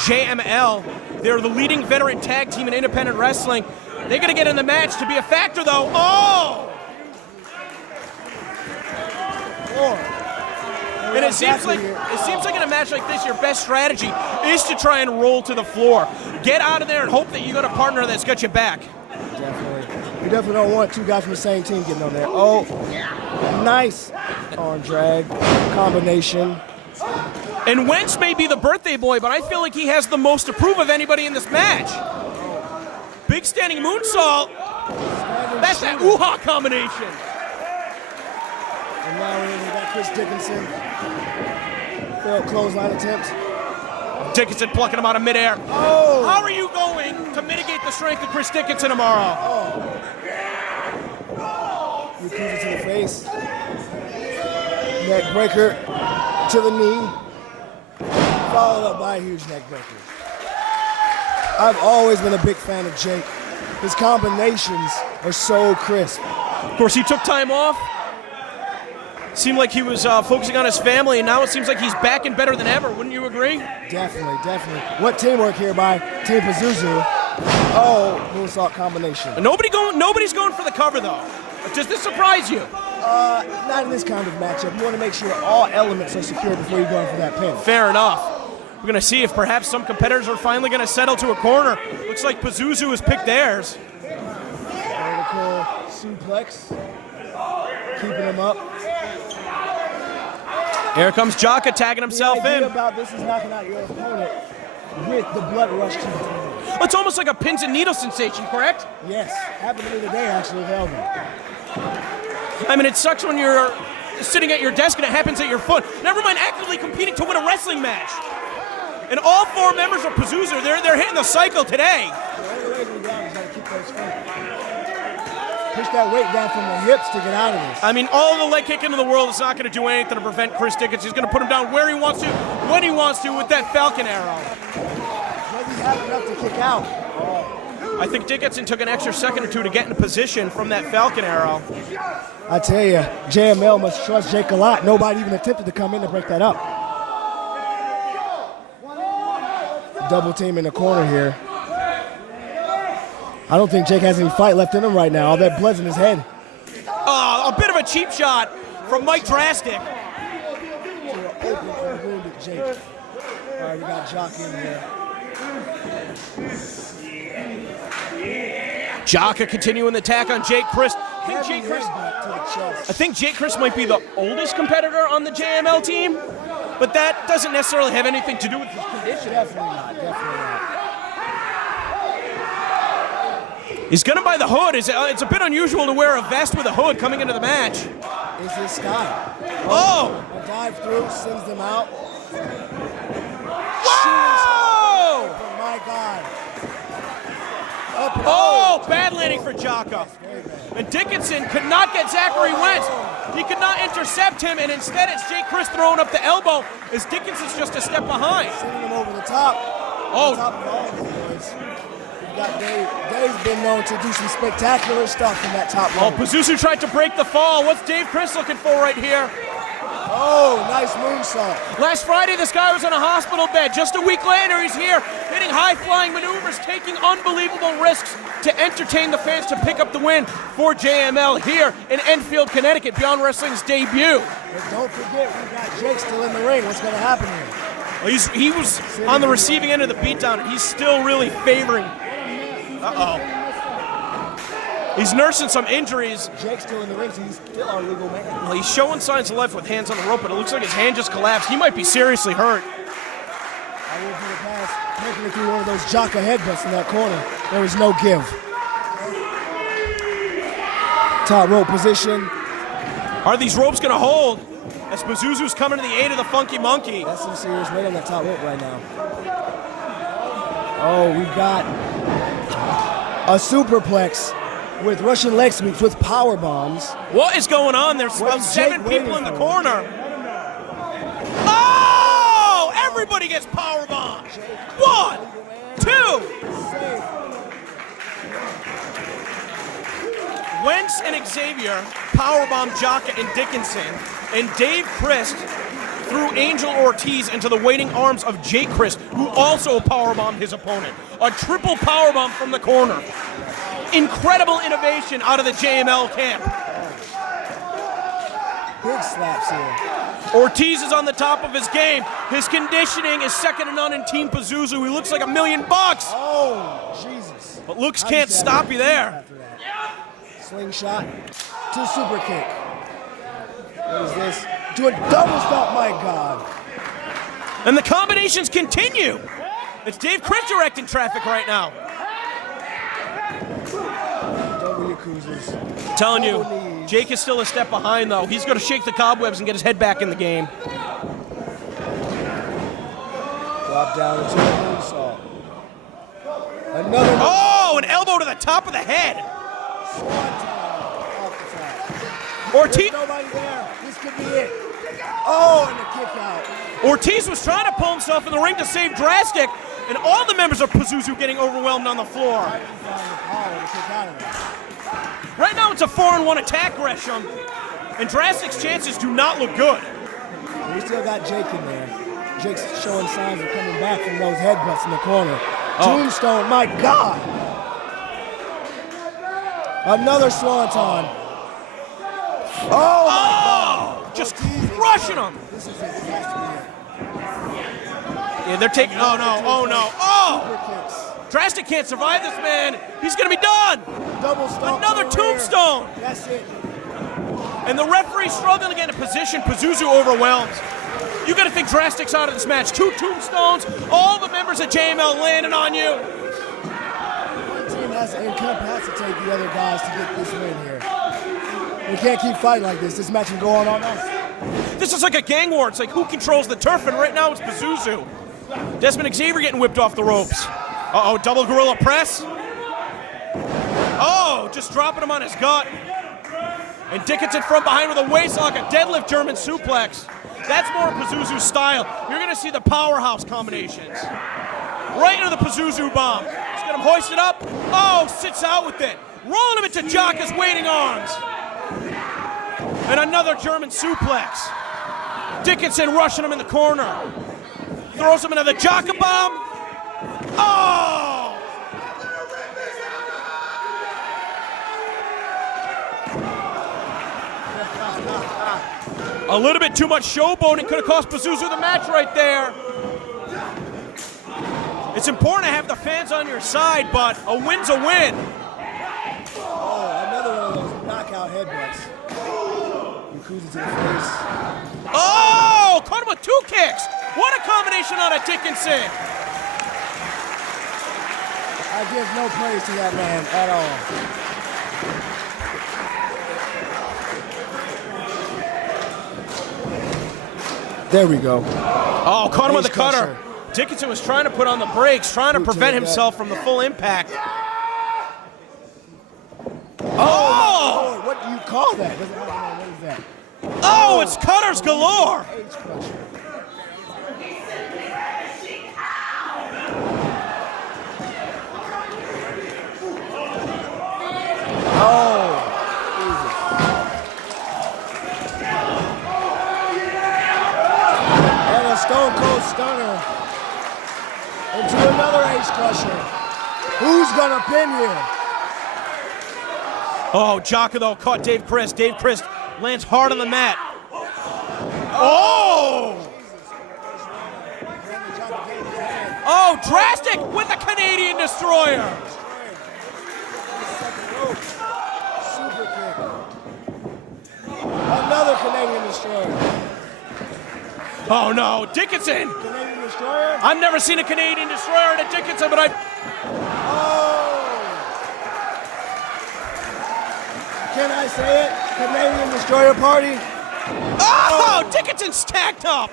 JML. They're the leading veteran tag team in independent wrestling. They're going to get in the match to be a factor, though. Oh! And it seems like in a match like this, your best strategy is to try and roll to the floor. Get out of there and hope that you got a partner that's got your back. Definitely. You definitely don't want two guys from the same team getting on there. Oh, nice arm drag combination. And Wentz may be the birthday boy, but I feel like he has the most to prove of anybody in this match. Big standing moonsault. That's that ooh-ha combination. And now we got Chris Dickinson. Failed clothesline attempt. Dickinson plucking him out of midair. Oh! How are you going to mitigate the strength of Chris Dickinson tomorrow? You cruise it to the face. Neck breaker to the knee. Followed up by a huge neck breaker. I've always been a big fan of Jake. His combinations are so crisp. Of course, he took time off. Seemed like he was focusing on his family, and now it seems like he's back and better than ever. Wouldn't you agree? Definitely, definitely. What teamwork here by Team Pazuzu. Oh, moonsault combination. Nobody's going for the cover, though. Does this surprise you? Not in this kind of matchup. You want to make sure all elements are secure before you go in for that pin. Fair enough. We're going to see if perhaps some competitors are finally going to settle to a corner. Looks like Pazuzu has picked theirs. Vertical suplex. Keeping him up. Here comes Jaka tagging himself the idea in. about this is knocking out your opponent with the blood rush to the tail. It's almost like a pins and needles sensation, correct? Yes, happened to me today actually with Elvin. I mean, it sucks when you're sitting at your desk and it happens at your foot. Never mind actively competing to win a wrestling match. And all four members of Pazuzu, they're hitting the cycle today. Push that weight down from the hips to get out of this. I mean, all the leg kicking in the world is not going to do anything to prevent Chris Dickinson. He's going to put him down where he wants to, when he wants to, with that Falcon arrow. Does he have enough to kick out? I think Dickinson took an extra second or two to get into position from that Falcon arrow. I tell you, JML must trust Jake a lot. Nobody even attempted to come in to break that up. Double team in the corner here. I don't think Jake has any fight left in him right now. All that blood's in his head. A bit of a cheap shot from Mike Drastic. Open and wounded Jake. All right, we got Jock in here. Jaka continuing the attack on Jake Chris. I think Jake Chris might be the oldest competitor on the JML team, but that doesn't necessarily have anything to do with his condition. Definitely not, definitely not. He's gonna buy the hood. It's a bit unusual to wear a vest with a hood coming into the match. Is his style. Oh! A dive through, sends them out. Whoa! Oh my God. Oh, bad landing for Jaka. And Dickinson could not get Zachary Wentz. He could not intercept him, and instead it's Jake Chris throwing up the elbow as Dickinson's just a step behind. Sending him over the top. Oh. The top of all his boys. We've got Dave. Dave's been known to do some spectacular stuff in that top Oh, rope. Pazuzu tried to break the fall. What's Dave Chris looking for right here? Oh, nice moonsault. Last Friday, this guy was in a hospital bed. Just a week later, he's here hitting high-flying maneuvers, taking unbelievable risks to entertain the fans to pick up the win for JML here in Enfield, Connecticut, Beyond Wrestling's debut. But don't forget, we got Jake still in the ring. What's going to happen here? Well, he was on the receiving end of the beatdown. He's still really favoring. Uh-oh. He's nursing some injuries. Jake's still in the ring, so he's still our legal man. Well, he's showing signs of life with hands on the rope, but it looks like his hand just collapsed. He might be seriously hurt. I will do the pass, making it through one of those Jaka headbutts in that corner. There is no give. Top rope position. Are these ropes going to hold? As Pazuzu's coming to the aid of the Funky Monkey. That's some serious weight on that top rope right now. Oh, we've got a superplex with Russian leg sweeps with power bombs. What is going on? There's What about is 7 Jake people in waiting the for? corner. Oh! Everybody gets power bombed. 1, 2. Wentz and Xavier powerbomb Jaka and Dickinson, and Dave Christ threw Angel Ortiz into the waiting arms of Jake Christ, who also powerbombed his opponent. A triple powerbomb from the corner. Incredible innovation out of the JML camp. Big slaps here. Ortiz is on the top of his game. His conditioning is second to none in Team Pazuzu. He looks like $1 million. Oh, Jesus. But looks can't stop you there. Slingshot to super kick. What is this? To a double stop, my God. And the combinations continue. It's Dave Chris directing traffic right now. Double Yakuzas. Telling you, Jake is still a step behind, though. He's going to shake the cobwebs and get his head back in the game. Drop down into a moonsault. Another. Oh, an elbow to the top of the head. Ortiz. There's nobody there. This could be it. Oh, and a kick out. Ortiz was trying to pull himself in the ring to save Drastic, and all the members of Pazuzu getting overwhelmed on the floor. Right now it's a 4-on-1 attack, Gresham, and Drastic's chances do not look good. We still got Jake in there. Jake's showing signs of coming back from those headbutts in the corner. Tombstone, my God. Another swanton. Oh, my God. Just crushing him. This is it. This has to be it. Yeah, they're taking, oh no. Super kicks. Drastic can't survive this, man. He's going to be done. Double stomp. Another to the rear. tombstone. That's it. And the referee struggling to get in position. Pazuzu overwhelmed. You got to think Drastic's out of this match. 2 tombstones. All the members of JML landing on you. One team has to incapacitate the other guys to get this win here. We can't keep fighting like this. This match can go on all night. This is like a gang war. It's like who controls the turf, and right now it's Pazuzu. Desmond Xavier getting whipped off the ropes. Uh-oh, double gorilla press. Oh, just dropping him on his gut. And Dickinson from behind with a waistlock, a deadlift German suplex. That's more Pazuzu's style. You're going to see the powerhouse combinations. Right into the Pazuzu bomb. Just get him hoisted up. Oh, sits out with it. Rolling him into Jaka's waiting arms. And another German suplex. Dickinson rushing him in the corner. Throws him into the Jaka bomb. Oh! A little bit too much showboating could have cost Pazuzu the match right there. It's important to have the fans on your side, but a win's a win. Oh, another one of those knockout headbutts. Yakuza to the face. Oh, caught him with 2 kicks. What a combination out of Dickinson. I give no praise to that man at all. There we go. Oh, caught him with the cutter. Crusher. Dickinson was trying to put on the brakes, trying to prevent himself from the full impact. Oh! What do you call that? What is that? Oh, it's cutters galore. Age crusher. Oh, Jesus. And a Stone Cold Stunner into another Ace Crusher. Who's gonna pin here? Oh, Jaka, though, caught Dave Christ. Dave Christ lands hard on the mat. Oh! Oh, Drastic with a Canadian Destroyer. Super kick. Another Canadian Destroyer. Oh, no, Dickinson. Canadian Destroyer. I've never seen a Canadian Destroyer at a Dickinson, but Can I say it? Canadian Destroyer Party. Oh, Dickinson stacked up.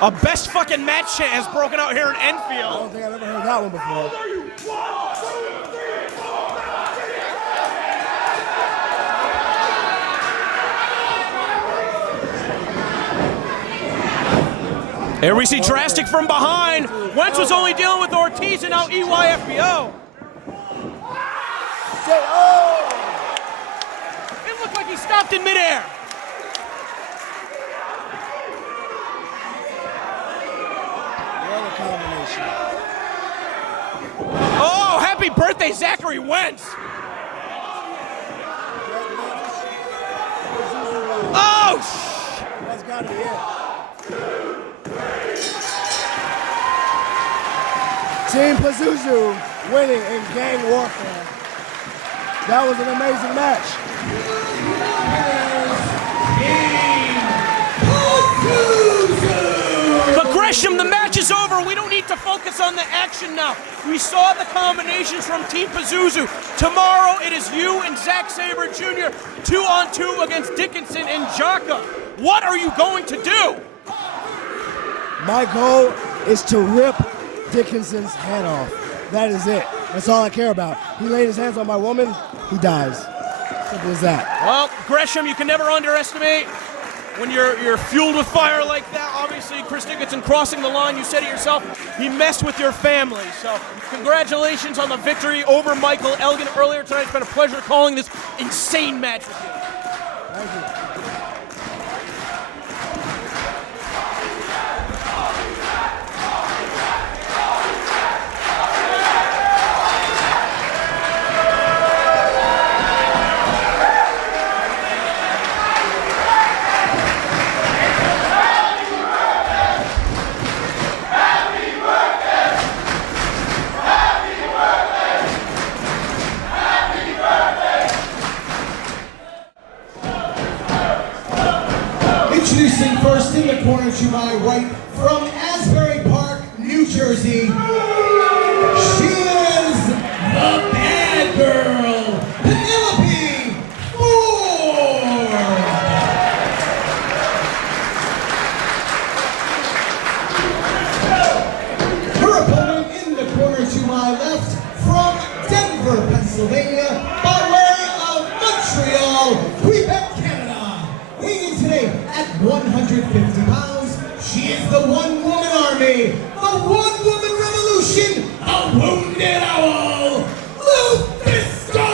A best fucking match chant has broken out here in I Enfield. don't think I've ever heard that one before. Here we see Drastic from behind. Wentz was only dealing with Ortiz and now EYFBO. It looked like he stopped in midair. What a combination. Oh, happy birthday, Zachary Wentz. Oh, That's gotta be it. Team Pazuzu winning in gang warfare. That was an amazing match. but Gresham, the match is over. We don't need to focus on the action now. We saw the combinations from Team Pazuzu. Tomorrow it is you and Zack Sabre Jr. 2-on-2 against Dickinson and Jaka. What are you going to do? My goal is to rip Dickinson's head off. That is it. That's all I care about. He laid his hands on my woman, he dies. Simple as that. Well, Gresham, you can never underestimate when you're fueled with fire like that. Obviously, Chris Dickinson crossing the line, you said it yourself, he messed with your family. So congratulations on the victory over Michael Elgin earlier tonight. It's been a pleasure calling this insane match with you. Thank you. Introducing first in the corner to my right from Asbury Park, New Jersey. She is the bad girl, Penelope Ford. Her opponent in the corner to my left from Denver, Pennsylvania, by way of Montreal, Quebec, Canada. Weighing in today at 150 pounds, she is the one-woman army, the one-woman revolution, a wounded owl, Lufisto!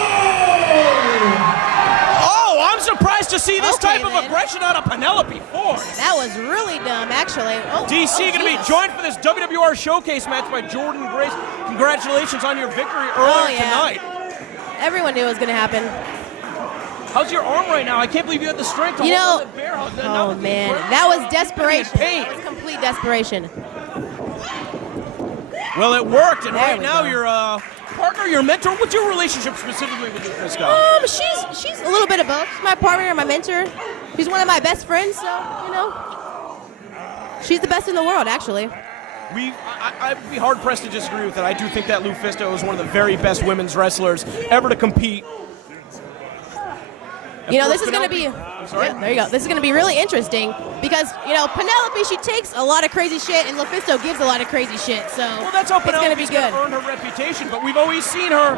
Oh, I'm surprised to see this type of aggression out of Penelope Ford. That was really dumb, actually. DC going to be joined for this WWR Showcase match by Jordan Grace. Congratulations on your victory earlier tonight. Everyone knew it was going to happen. How's your arm right now? I can't believe you had the strength to hold the bear. Oh man, that was desperation. That was complete desperation. Well, it worked, and There right we now go. your partner, your mentor. What's your relationship specifically with this guy? She's a little bit of both. She's my partner and my mentor. She's one of my best friends, so you know. She's the best in the world, actually. I'd be hard-pressed to disagree with that. I do think that Lufisto is one of the very best women's wrestlers ever to compete. You know, this is going to be, there you go. This is going to be really interesting because, you know, Penelope, she takes a lot of crazy shit and Lufisto gives a lot of crazy shit. So well, that's how it's going to be good. Earn her reputation, but we've always seen her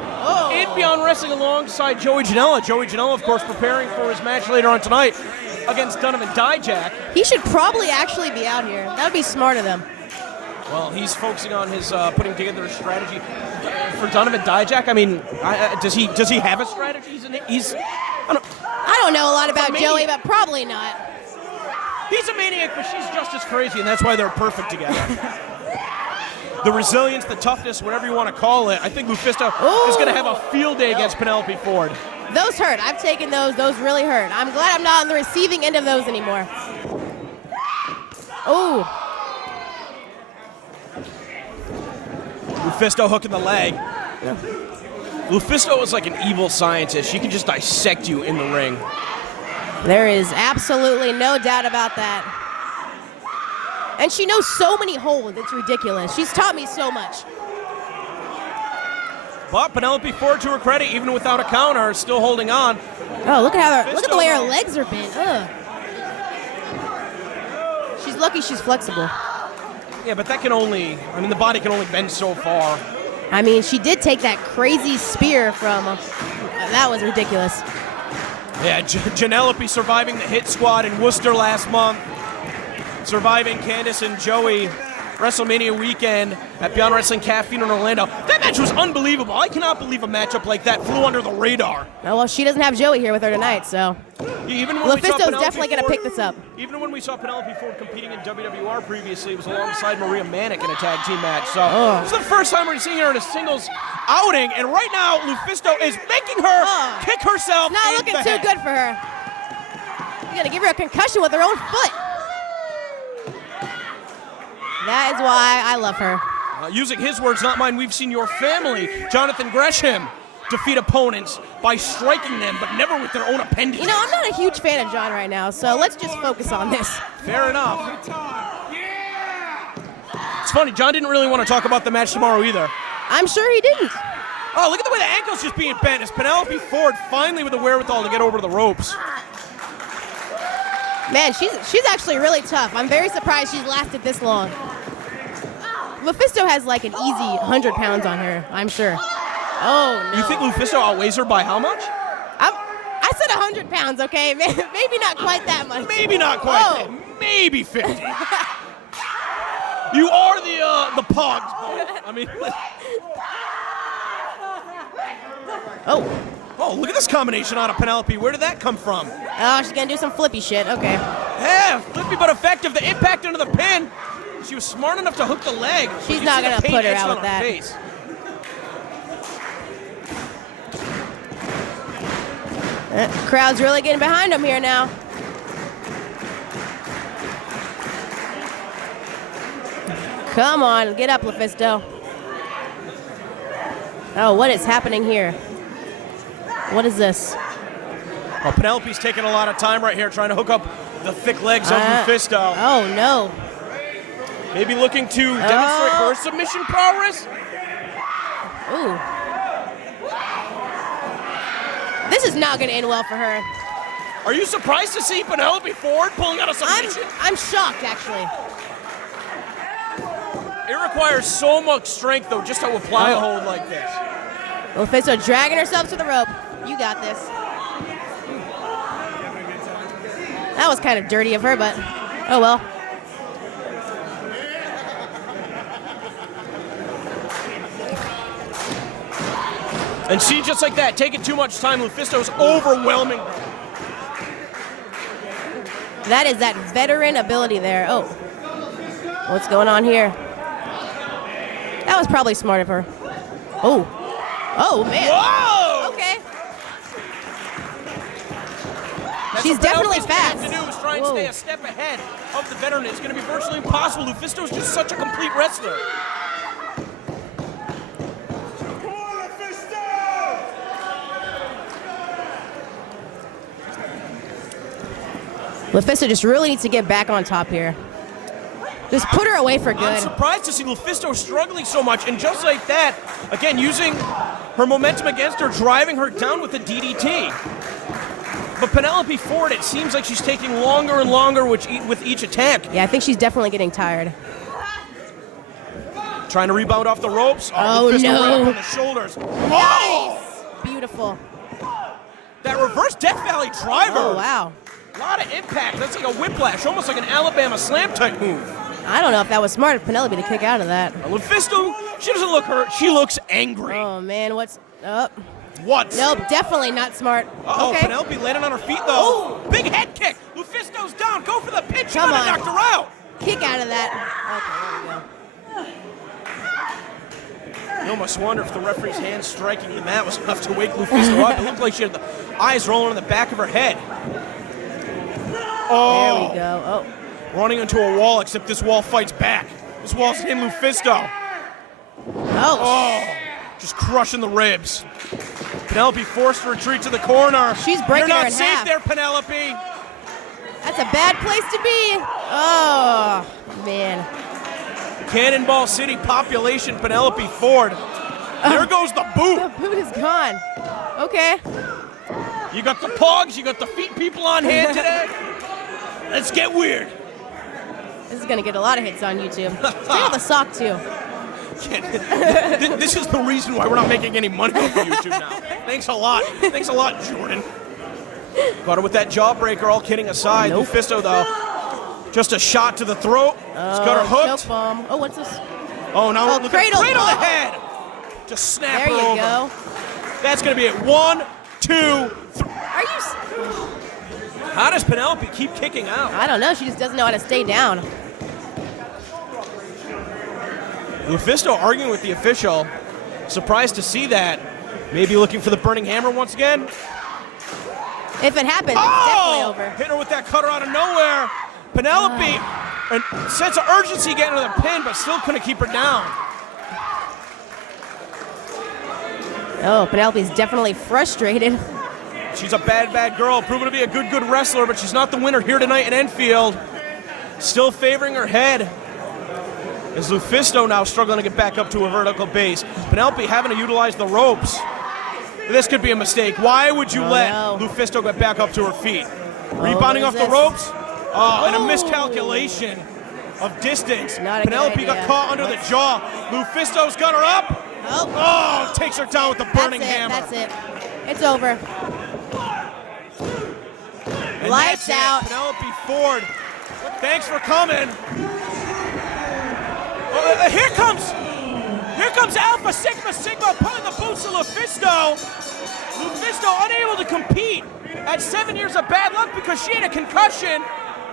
in Beyond Wrestling alongside Joey Janela. Joey Janela, of course, preparing for his match later on tonight against Donovan Dijak. He should probably actually be out here. That would be smart of them. Well, he's focusing on his putting together a strategy for Donovan Dijak. I mean, does he have a strategy? I don't know a lot about Joey, but probably not. He's a maniac, but she's just as crazy, and that's why they're perfect together. The resilience, the toughness, whatever you want to call it, I think Lufisto is going to have a field day against Penelope Ford. Those hurt. I've taken those. Those really hurt. I'm glad I'm not on the receiving end of those anymore. Oh. Lufisto hooking the leg. Yeah. Lufisto is like an evil scientist. She can just dissect you in the ring. There is absolutely no doubt about that. And she knows so many holds, it's ridiculous. She's taught me so much. But Penelope Ford, to her credit, even without a counter, is still holding on. Oh, look at the way her legs are bent. Ugh. She's lucky she's flexible. Yeah, but that can only, I mean, the body can only bend so far. I mean, she did take that crazy spear from, that was ridiculous. Yeah, Janelope surviving the hit squad in Worcester last month. Surviving Candice and Joey WrestleMania weekend at Beyond Wrestling Caffeine in Orlando. That match was unbelievable. I cannot believe a matchup like that flew under the radar. Oh, well, she doesn't have Joey here with her tonight, so. Even when Lufisto's definitely going to pick this up. Even when we saw Penelope Ford competing in WWR previously, it was alongside Maria Manic in a tag team match. So this is the first time we're seeing her in a singles outing, and right now Lufisto is making her kick herself. Not looking too good for her. You're going to give her a concussion with her own foot. That is why I love her. Using his words, not mine, we've seen your family, Jonathan Gresham, defeat opponents by striking them, but never with their own appendages. You know, I'm not a huge fan of John right now, so let's just focus on this. Fair enough. It's funny, John didn't really want to talk about the match tomorrow either. I'm sure he didn't. Oh, look at the way the ankle's just being bent as Penelope Ford finally with the wherewithal to get over the ropes. Man, she's actually really tough. I'm very surprised she's lasted this long. Lufisto has like an easy 100 pounds on her, I'm sure. Oh, no. You think Lufisto outweighs her by how much? I said 100 pounds, okay? Maybe not quite that much. Maybe not quite that. Maybe 50. You are the pogs. I mean. Oh, look at this combination out of Penelope. Where did that come from? Oh, she's going to do some flippy shit. Okay. Yeah, flippy but effective. The impact into the pin. She was smart enough to hook the leg. She's not going to put her out with that. Face. Crowd's really getting behind him here now. Come on, get up, Lufisto. Oh, what is happening here? What is this? Well, Penelope's taking a lot of time right here trying to hook up the thick legs of Lufisto. Oh, no. Maybe looking to demonstrate her submission prowess? Ooh. This is not going to end well for her. Are you surprised to see Penelope Ford pulling out a submission? I'm shocked, actually. It requires so much strength, though, just to apply a hold like this. Lufisto dragging herself to the rope. You got this. That was kind of dirty of her, but oh well. And see, just like that, taking too much time, Lufisto's overwhelming. That is that veteran ability there. Oh, what's going on here? That was probably smart of her. Oh, man. Whoa! Okay. That's She's definitely fast. What to do is try and stay a step ahead of the veteran. It's going to be virtually impossible. Lufisto's just such a complete wrestler. Lufisto just really needs to get back on top here. Just put her away for I'm good. surprised to see Lufisto struggling so much, and just like that, again, using her momentum against her, driving her down with a DDT. But Penelope Ford, it seems like she's taking longer and longer with each attack. Yeah, I think she's definitely getting tired. Trying to rebound off the ropes. Oh, Lufisto no. right up on the shoulders. Oh! Nice. Beautiful. That reverse Death Valley driver. Oh, wow. A lot of impact. That's like a whiplash, almost like an Alabama slam type move. I don't know if that was smart of Penelope to kick out of that. Lufisto, she doesn't look hurt. She looks angry. Oh, man, what's up? What? Nope, definitely not smart. Uh-oh, Okay. Penelope landed on her feet, though. Ooh. Big head kick. Lufisto's down. Go for the pinch. Come She on. knocked her out. Kick out of that. Okay, there we go. You almost wonder if the referee's hand striking the mat was enough to wake Lufisto up. It looked like she had the eyes rolling on the back of her head. Oh. There we go. Oh. Running into a wall, except this wall fights back. This wall's hitting Lufisto. Oh. Just crushing the ribs. Penelope forced to retreat to the corner. She's breaking You're her not in safe half. there, Penelope. That's a bad place to be. Oh, man. Cannonball City population, Penelope Ford. There goes the boot. The boot is gone. Okay. You got the pogs, you got the feet people on hand today. Let's get weird. This is going to get a lot of hits on YouTube. Stay with the sock, too. This is the reason why we're not making any money off of YouTube now. Thanks a lot. Thanks a lot, Jordan. Got her with that jawbreaker, all kidding aside. Nope. Lufisto, though, just a shot to the throat. It's got her hooked. Choke bomb. Oh, what's this? Oh, no. Oh, Look at cradle. cradle the Oh. head. Just snap There her you over. go. That's going to be it. 1, 2, 3. Are you... How does Penelope keep kicking out? I don't know. She just doesn't know how to stay down. Lufisto arguing with the official. Surprised to see that. Maybe looking for the burning hammer once again. If it happens, it's definitely over. Hit her with that cutter out of nowhere. Penelope, a sense of urgency getting to the pin, but still couldn't keep her down. Oh, Penelope's definitely frustrated. She's a bad, bad girl, proven to be a good, good wrestler, but she's not the winner here tonight in Enfield. Still favoring her head. Is Lufisto now struggling to get back up to a vertical base. Penelope having to utilize the ropes. This could be a mistake. Why would you let Lufisto get back up to her feet? Rebounding off the ropes? And a miscalculation of distance. Not a good Penelope got idea. caught under the jaw. Lufisto's got her up. Oh, takes her down with the burning hammer. That's it. It's over. And Lights that's it. out. Penelope Ford, thanks for coming. Here comes Alpha Sigma Sigma pulling the boots of Lufisto. Lufisto unable to compete at 7 years of bad luck because she had a concussion.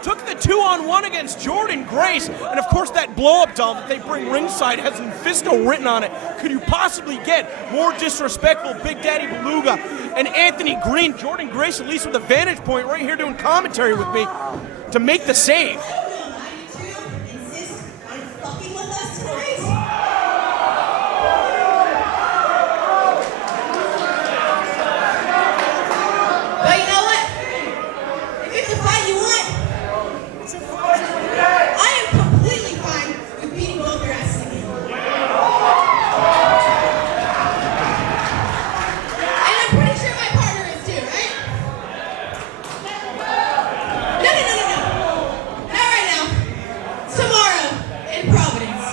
Took the 2-on-1 against Jordan Grace. And of course that blow-up doll that they bring ringside has Lufisto written on it. Could you possibly get more disrespectful? Big Daddy Beluga and Anthony Green. Jordan Grace at least with a vantage point right here doing commentary with me to make the save. But you know what? If it's the fight you want, I am completely fine with beating both your asses again. And I'm pretty sure my partner is too, right? No. Not right now. Tomorrow in Providence.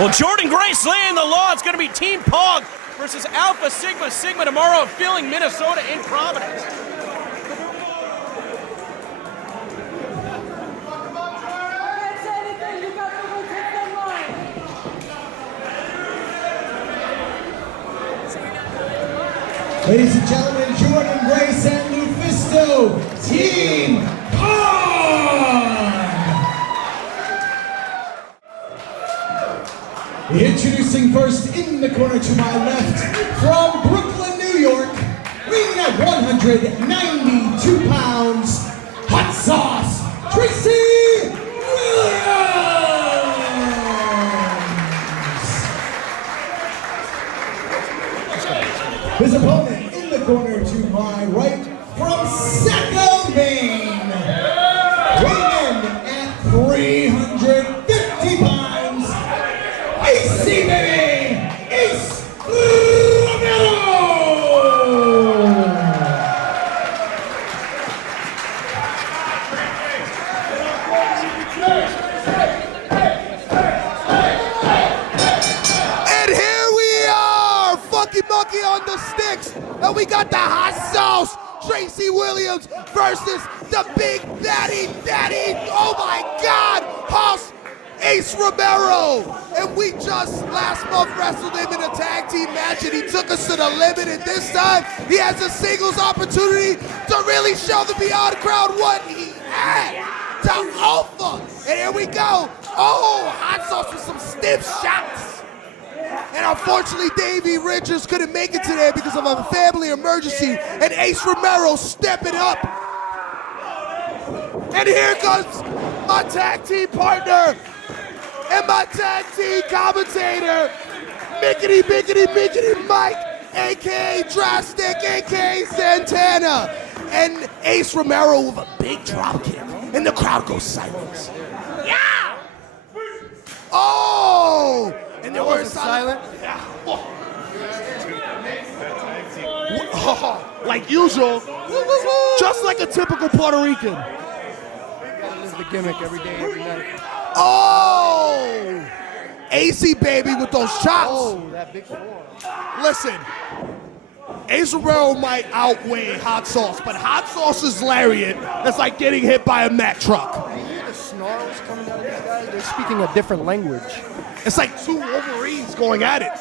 Well, Jordan Grace laying the law. It's going to be Team Pog versus Alpha Sigma Sigma tomorrow at Filling, Minnesota in Providence. Ladies and gentlemen, Jordan Grace and Lufisto, Team Pog! Introducing first in the corner to my left, from Brooklyn, New York, weighing at 192 pounds, Hot Sauce, Tracy Williams! AC baby, Ace Romero! And here we are, Funky Monkey on the sticks, and we got the hot sauce, Tracy Williams versus the Big Daddy, oh my God, Hoss Ace Romero. And we just last month wrestled him in a tag team match, and he took us to the limit, and this time he has a singles opportunity to really show the Beyond crowd what he had to offer. And here we go. Oh, hot sauce with some stiff shots. And unfortunately, Davey Richards couldn't make it today because of a family emergency, and Ace Romero stepping up. And here comes my tag team partner and my tag team commentator, Mickety Mike, aka Drastic, aka Santana. And Ace Romero with a big drop kick, and the crowd goes silent. Yeah! Oh! And they were silent. Like usual, just like a typical Puerto Rican. This is the gimmick every day, every night. Oh! AC baby with those chops. Oh, that big forearm. Listen, Ace Romero might outweigh Hot Sauce, but Hot Sauce's lariat is like getting hit by a Mack truck. You hear the snarls coming out of these guys? They're speaking a different language. It's like two Wolverines going at it.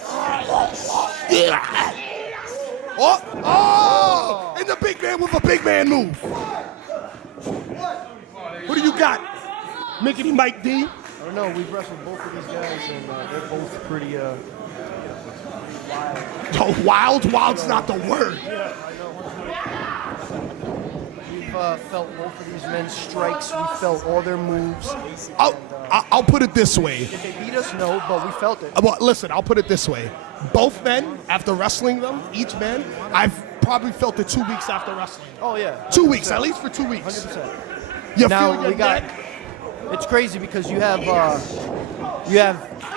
Oh! And the big man with a big man move. What do you got? Mickey Mike D? I don't know. We've wrestled both of these guys, and they're both pretty wild. Wild's not the word. Yeah, I know. We've felt both of these men's strikes. We felt all their moves. I'll put it this way. Did they beat us? No, but we felt it. Well, listen, I'll put it this way. Both men, after wrestling them, each man, I've probably felt it 2 weeks after wrestling. Oh, yeah. 2 weeks, at least for 2 weeks. 100%. You now feel your we got. neck? It's crazy because you have.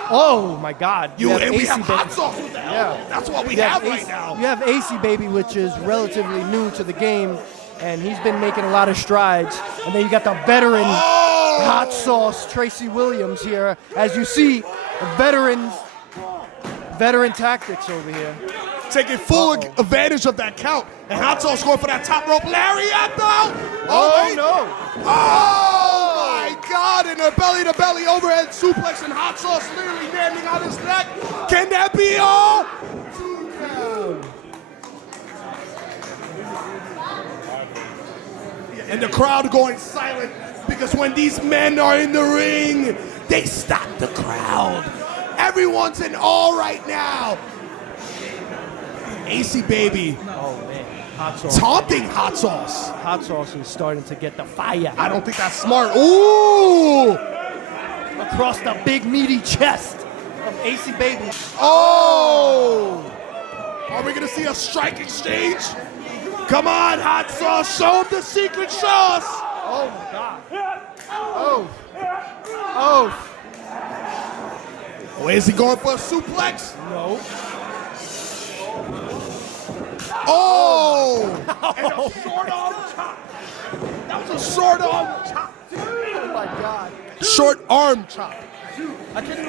Oh my God! We have AC hot Baby. sauce with the hell. Yeah. That's what we You have AC right now. You have AC Baby, which is relatively new to the game, and he's been making a lot of strides. And then you got the veteran hot sauce Tracy Williams here, as you see, veteran tactics over here. Taking full advantage of that count. And Hot Sauce going for that top rope lariat though. Oh no! Oh my God! And a belly-to-belly overhead suplex, and Hot Sauce literally landing on his neck. Can that be all? 2 count. And the crowd going silent because when these men are in the ring, they stop the crowd. Everyone's in awe right now. AC Baby. Oh man, Hot Sauce. Taunting Hot Sauce. Hot Sauce is starting to get the fire. I don't think that's smart. Ooh! Across the big meaty chest of AC Baby. Oh! Are we gonna see a strike exchange? Come on, Hot Sauce, show him the secret sauce. Oh my God. Oh. Oh. Oh, is he going for a suplex? No. Oh! And a short arm chop. That was a short arm chop. Oh my God. Short arm chop. I can't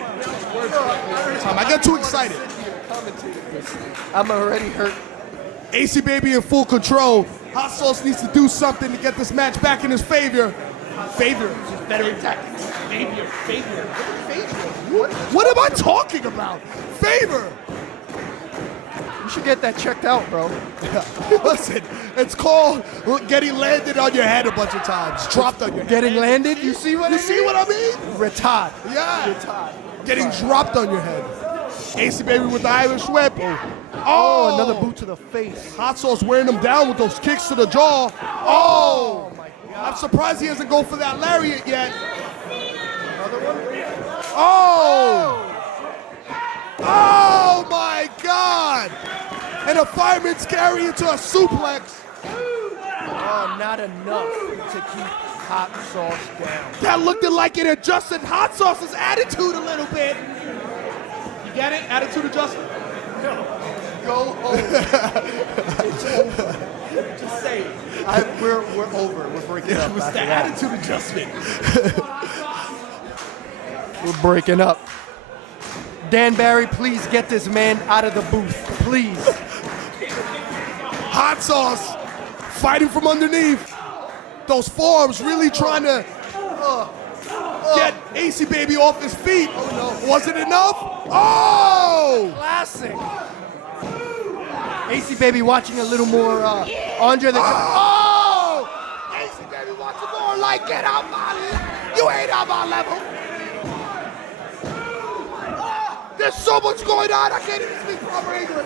I got too excited. I'm already hurt. AC Baby in full control. Hot Sauce needs to do something to get this match back in his favor. Favor. Veteran tactics. Favor. What am I talking about? Favor. You should get that checked out, bro. Listen, it's called getting landed on your head a bunch of times. Dropped on your head. Getting landed? You see what I mean? Retard. Yeah. Retard. Getting dropped on your head. AC Baby with the Irish whip. Oh, another boot to the face. Hot Sauce wearing him down with those kicks to the jaw. Oh my God. I'm surprised he doesn't go for that lariat yet. Another one? Oh! Oh my God! And a fireman's carry into a suplex. Oh, not enough to keep Hot Sauce down. That looked like it adjusted Hot Sauce's attitude a little bit. He get it? Attitude adjustment? No. Go home. It's over. Just say it. We're over. We're breaking up. It was the attitude adjustment. We're breaking up. Dan Barry, please get this man out of the booth. Please. Hot sauce fighting from underneath. Those forearms really trying to get AC Baby off his feet. Oh, no. Was it enough? Oh! Classic. AC Baby watching a little more Andre the Oh! AC Baby watching more like, get out my level. You ain't out my level. There's so much going on, I can't even speak proper English.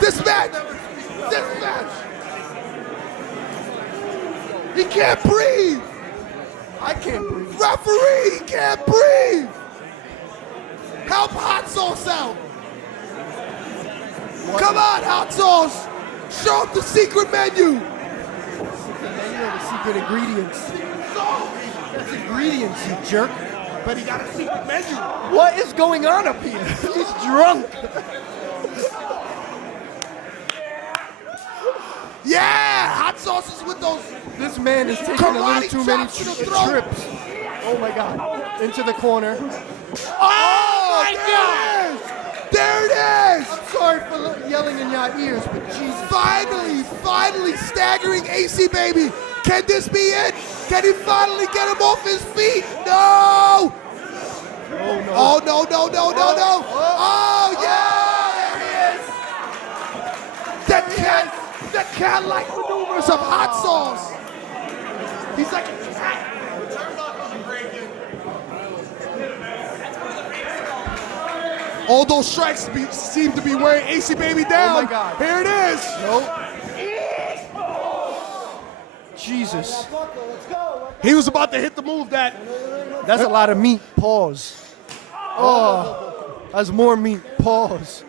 This match. He can't breathe. I can't breathe. Referee, he can't breathe. Help Hot Sauce out. Come on, Hot Sauce. Show up the secret menu. The secret ingredients. That's ingredients, you jerk. But he got a secret menu. What is going on up here? He's drunk. Yeah, Hot Sauce is with those. This man is taking a little too many trips. Oh my God. Into the corner. Oh my God! There it is! I'm sorry for yelling in your ears, but Jesus. Finally staggering AC Baby. Can this be it? Can he finally get him off his feet? No! Oh no. Oh yeah! There he is! The cat-like maneuvers of Hot Sauce. He's like a cat. All those strikes seem to be wearing AC Baby down. Oh my God. Here it is. Nope. Jesus. He was about to hit the move that. That's a lot of meat. Pause. Oh, that's more meat. Pause.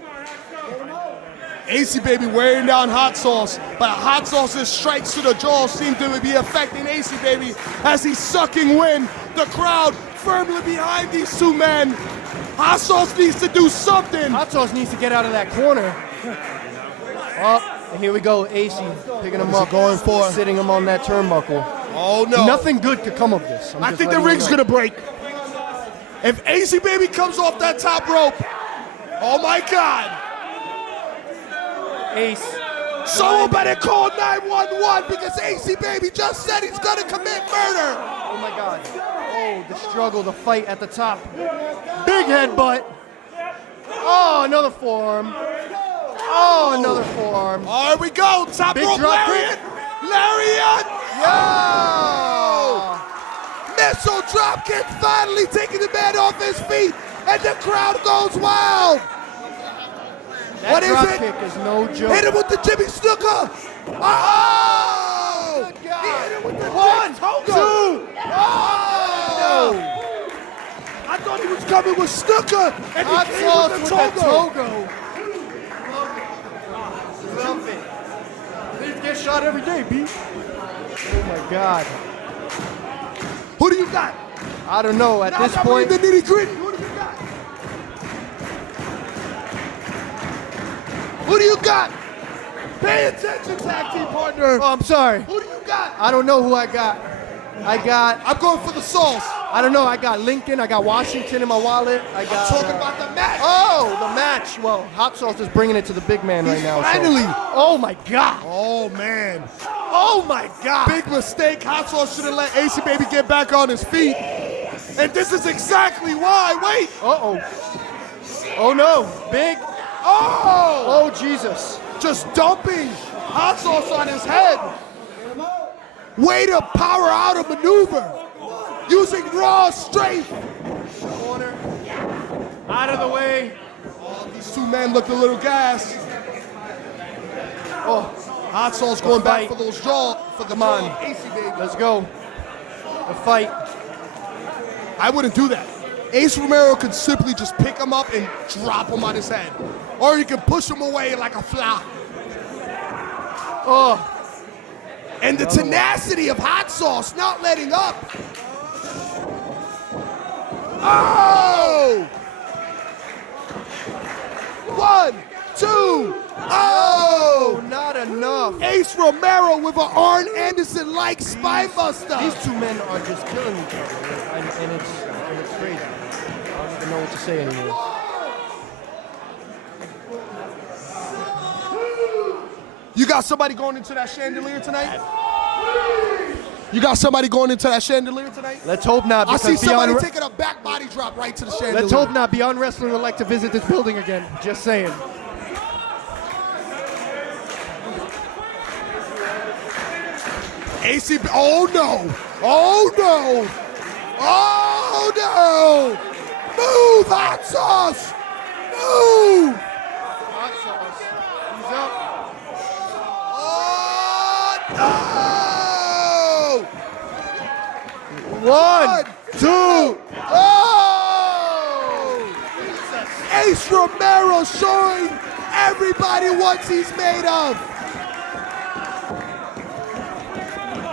AC Baby wearing down Hot Sauce, but Hot Sauce's strikes to the jaw seem to be affecting AC Baby as he's sucking wind. The crowd firmly behind these two men. Hot Sauce needs to do something. Hot Sauce needs to get out of that corner. Oh, and here we go. AC picking him up, going for? sitting him on that turnbuckle. Oh no! Nothing good could come of this. I think the ring's gonna break. If AC Baby comes off that top rope, oh my God! Ace. Someone better call 911 because AC Baby just said he's gonna commit murder. Oh my God. Oh, the struggle, the fight at the top. Big headbutt. Oh, another forearm. Oh, another forearm. Oh, here we go. Top Big rope drop lariat. kick. Lariat. Yeah. Missile drop kick finally taking the man off his feet. And the crowd goes wild. That what is drop it? kick is no joke. Hit him with the Jimmy Snooker. Oh! Good God. He hit him with the 1, 2. Oh! I thought he was coming with Snooker, and Hot he Sauce came with with the the Togo. Love it. These get shot every day, B. Oh my God. Who do you got? I don't know. At Now this that we're in point, the nitty gritty. Who do you got? Who do you got? Pay attention, tag team partner. oh, I'm sorry. Who do you got? I don't know who I got. I'm going for the sauce. I don't know. I got Lincoln. I got Washington in my wallet. I got. Talking about the match. Oh, the match. Well, Hot Sauce is bringing it to the big man right now. so- Finally. Oh my God. Oh man. Oh my God. Big mistake. Hot Sauce should have let AC Baby get back on his feet. And this is exactly why. Wait. Uh-oh. Oh no. Big. Oh. Oh Jesus. Just dumping Hot Sauce on his head. Way to power out a maneuver. Using raw strength. Corner. Out of the way. Oh, these two men looked a little gassed. Oh. Hot Sauce going back fight. for those jaw. Come on. AC Baby. Let's go. The fight. I wouldn't do that. Ace Romero could simply just pick him up and drop him on his head. Or he could push him away like a fly. Oh. And the tenacity of Hot Sauce not letting up. Oh! 1, 2, oh! Not enough. Ace Romero with an Arn Anderson-like spine buster. These two men are just killing each other, and it's crazy. I don't even know what to say anymore. You got somebody going into that chandelier tonight? You got somebody going into that chandelier tonight? Let's hope not. I see somebody Beyond taking a back body drop right to the chandelier. Let's hope not. Beyond Wrestling would like to visit this building again. Just saying. AC, oh no! Oh no! Oh no! Move, hot sauce! Move! Hot sauce. He's up. Oh no! 1, 2, oh! Ace Romero showing everybody what he's made of.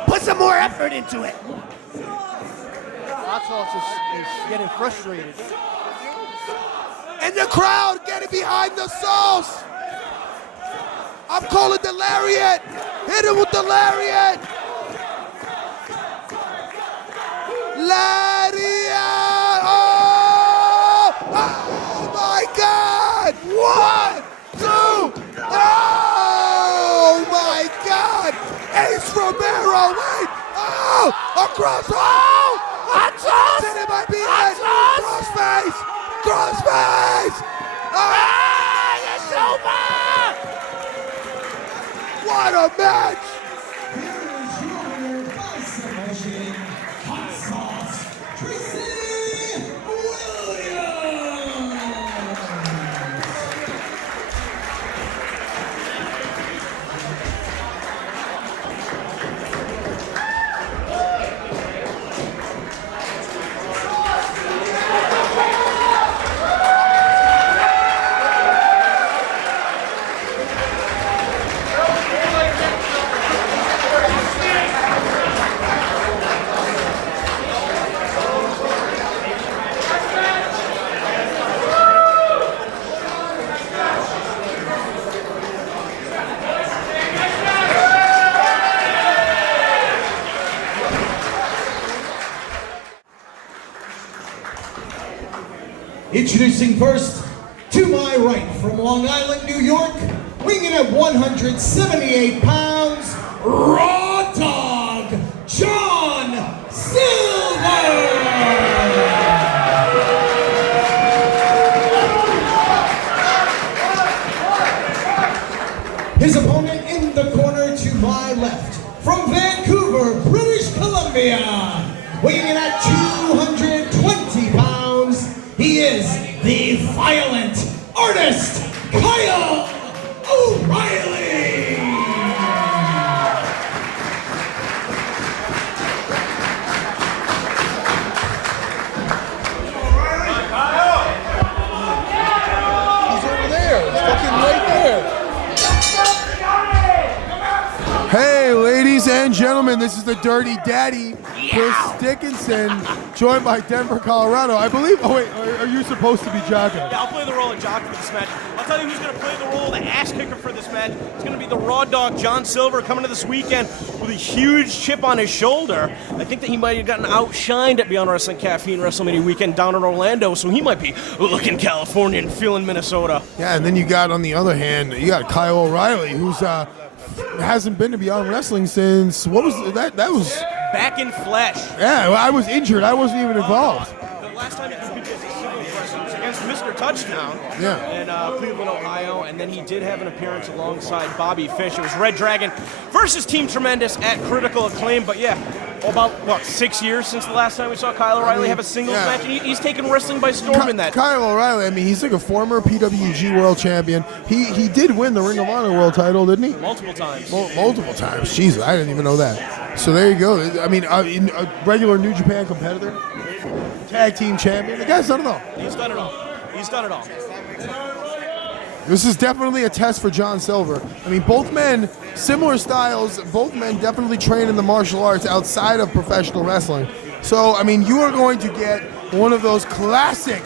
Put some more effort into it. Hot sauce is getting frustrated. And the crowd getting behind the sauce. I'm calling the lariat. Hit him with the lariat. Lariat. Oh, oh my God. 1, 2. Oh my God. Ace Romero, wait! Oh! Across! Oh! Hot sauce! Hit him by behind! Crossface! Crossface! Ah! It's over! What a match! Here's your winner by submission, Hot Sauce, Tracy Introducing first, to my right from Long Island, New York, weighing in at 178 pounds, Raw Dog, John Silver! His opponent in the corner to my left, from Vancouver, British Columbia, weighing in at 220 pounds, he is the violent artist, Kyle O'Reilly! He's over there. He's fucking right there. Hey, ladies and gentlemen, this is the Dirty Daddy, Chris Dickinson, joined by Denver, Colorado. I believe, oh wait, are you supposed to be Jocko? Yeah, I'll play the role of jock for this match. I'll tell you who's going to play the role of the ass kicker for this match. It's going to be the Raw Dog, John Silver, coming to this weekend with a huge chip on his shoulder. I think that he might have gotten outshined at Beyond Wrestling Caffeine WrestleMania weekend down in Orlando, so he might be looking California and feeling Minnesota. Yeah, and then you got, on the other hand, you got Kyle O'Reilly, who's hasn't been to Beyond Wrestling since, what was that? That was... Back in flesh. Yeah, well, I was injured. I wasn't even involved. The last time he competed as a singles wrestler was against Mr. Touchdown Yeah. in Cleveland, Ohio, and then he did have an appearance alongside Bobby Fish. It was Red Dragon versus Team Tremendous at Critical Acclaim, but yeah, about, 6 years since the last time we saw Kyle O'Reilly have a singles match, and he's taken wrestling by storm in that. Kyle O'Reilly, I mean, he's like a former PWG world champion. He did win the Ring of Honor world title, didn't he? Multiple times. Multiple times. Jesus, I didn't even know that. So there you go. I mean, a regular New Japan competitor, tag team champion. The guy's done it all. He's done it all. He's done it all. This is definitely a test for John Silver. I mean, both men, similar styles, both men definitely train in the martial arts outside of professional wrestling. So, I mean, you are going to get one of those classic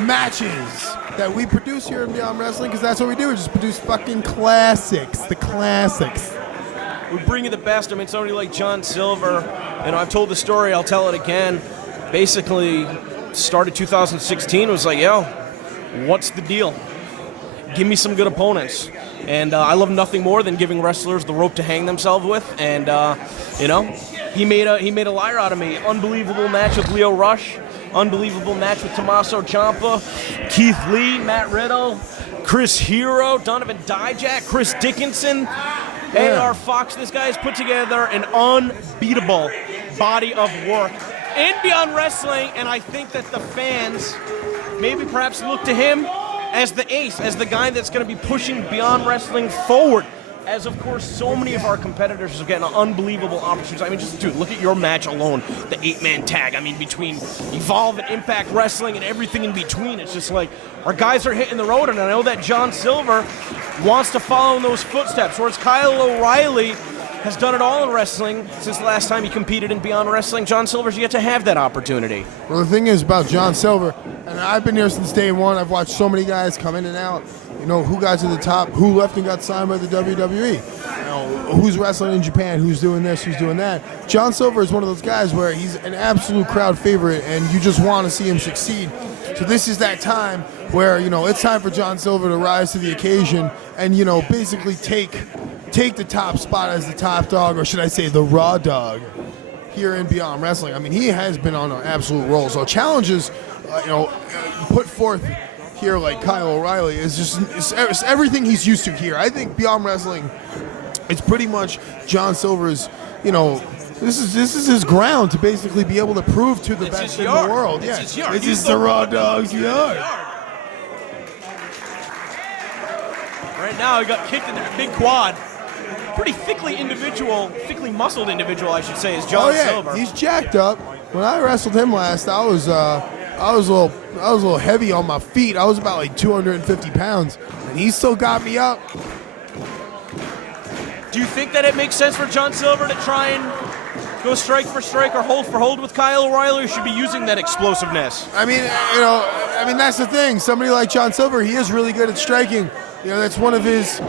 matches that we produce here in Beyond Wrestling, because that's what we do. We just produce fucking classics, the classics. We bring you the best. I mean, somebody like John Silver, I've told the story, I'll tell it again. Basically, started 2016, was like, yo, what's the deal? Give me some good opponents. And I love nothing more than giving wrestlers the rope to hang themselves with. And, he made a liar out of me. Unbelievable match with Leo Rush. Unbelievable match with Tommaso Ciampa, Keith Lee, Matt Riddle, Chris Hero, Donovan Dijak, Chris Dickinson, A.R. Fox. This guy has put together an unbeatable body of work in Beyond Wrestling, and I think that the fans maybe perhaps look to him as the ace, as the guy that's going to be pushing Beyond Wrestling forward. As, of course, so many of our competitors are getting unbelievable opportunities. I mean, just, dude, look at your match alone, the 8-man tag. I mean, between Evolve and Impact Wrestling and everything in between, it's just like our guys are hitting the road, and I know that John Silver wants to follow in those footsteps, whereas Kyle O'Reilly has done it all in wrestling since the last time he competed in Beyond Wrestling. John Silver's yet to have that opportunity. Well, the thing is about John Silver, and I've been here since day one. I've watched so many guys come in and out. You know, who got to the top, who left and got signed by the WWE. You know, who's wrestling in Japan, who's doing this, who's doing that. John Silver is one of those guys where he's an absolute crowd favorite, and you just want to see him succeed. So this is that time where, you know, it's time for John Silver to rise to the occasion and, you know, basically take the top spot as the top dog, or should I say the raw dog, here in Beyond Wrestling. I mean, he has been on an absolute roll. So challenges, put forth here like Kyle O'Reilly is just it's everything he's used to here. I think Beyond Wrestling, it's pretty much John Silver's, this is his ground to basically be able to prove to the best in the world. It's This is the raw dog's yard. Right now, he got kicked in the big quad. Pretty thickly muscled individual, I should say, is John Silver. He's jacked up. When I wrestled him last, I was a little heavy on my feet. I was about like 250 pounds, and he still got me up. Do you think that it makes sense for John Silver to try and go strike for strike or hold for hold with Kyle O'Reilly, or should be using that explosiveness? I mean, that's the thing. Somebody like John Silver, he is really good at striking. That's one of his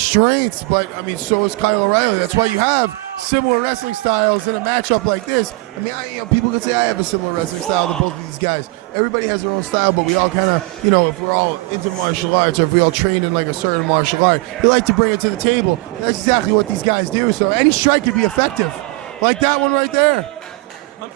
strengths, but I mean, so is Kyle O'Reilly. That's why you have similar wrestling styles in a matchup like this. I mean, people could say I have a similar wrestling style to both of these guys. Everybody has their own style, but we all kind of, if we're all into martial arts or if we all trained in like a certain martial art, we like to bring it to the table. That's exactly what these guys do. So any strike could be effective, like that one right there.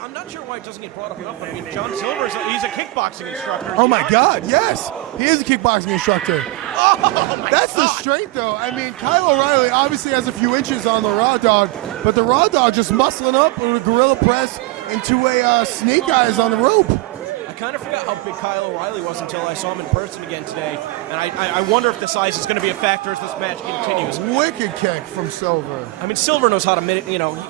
I'm not sure why it doesn't get brought up enough, but I mean, John Silver, he's a kickboxing instructor. Oh my God, yes. He is a kickboxing instructor. Oh my That's God. the strength, though. I mean, Kyle O'Reilly obviously has a few inches on the Raw Dog, but the Raw Dog just muscling up with a gorilla press into a snake eyes on the rope. I kind of forgot how big Kyle O'Reilly was until I saw him in person again today, and I wonder if the size is going to be a factor as this match continues. Wicked kick from Silver. I mean, Silver knows how to,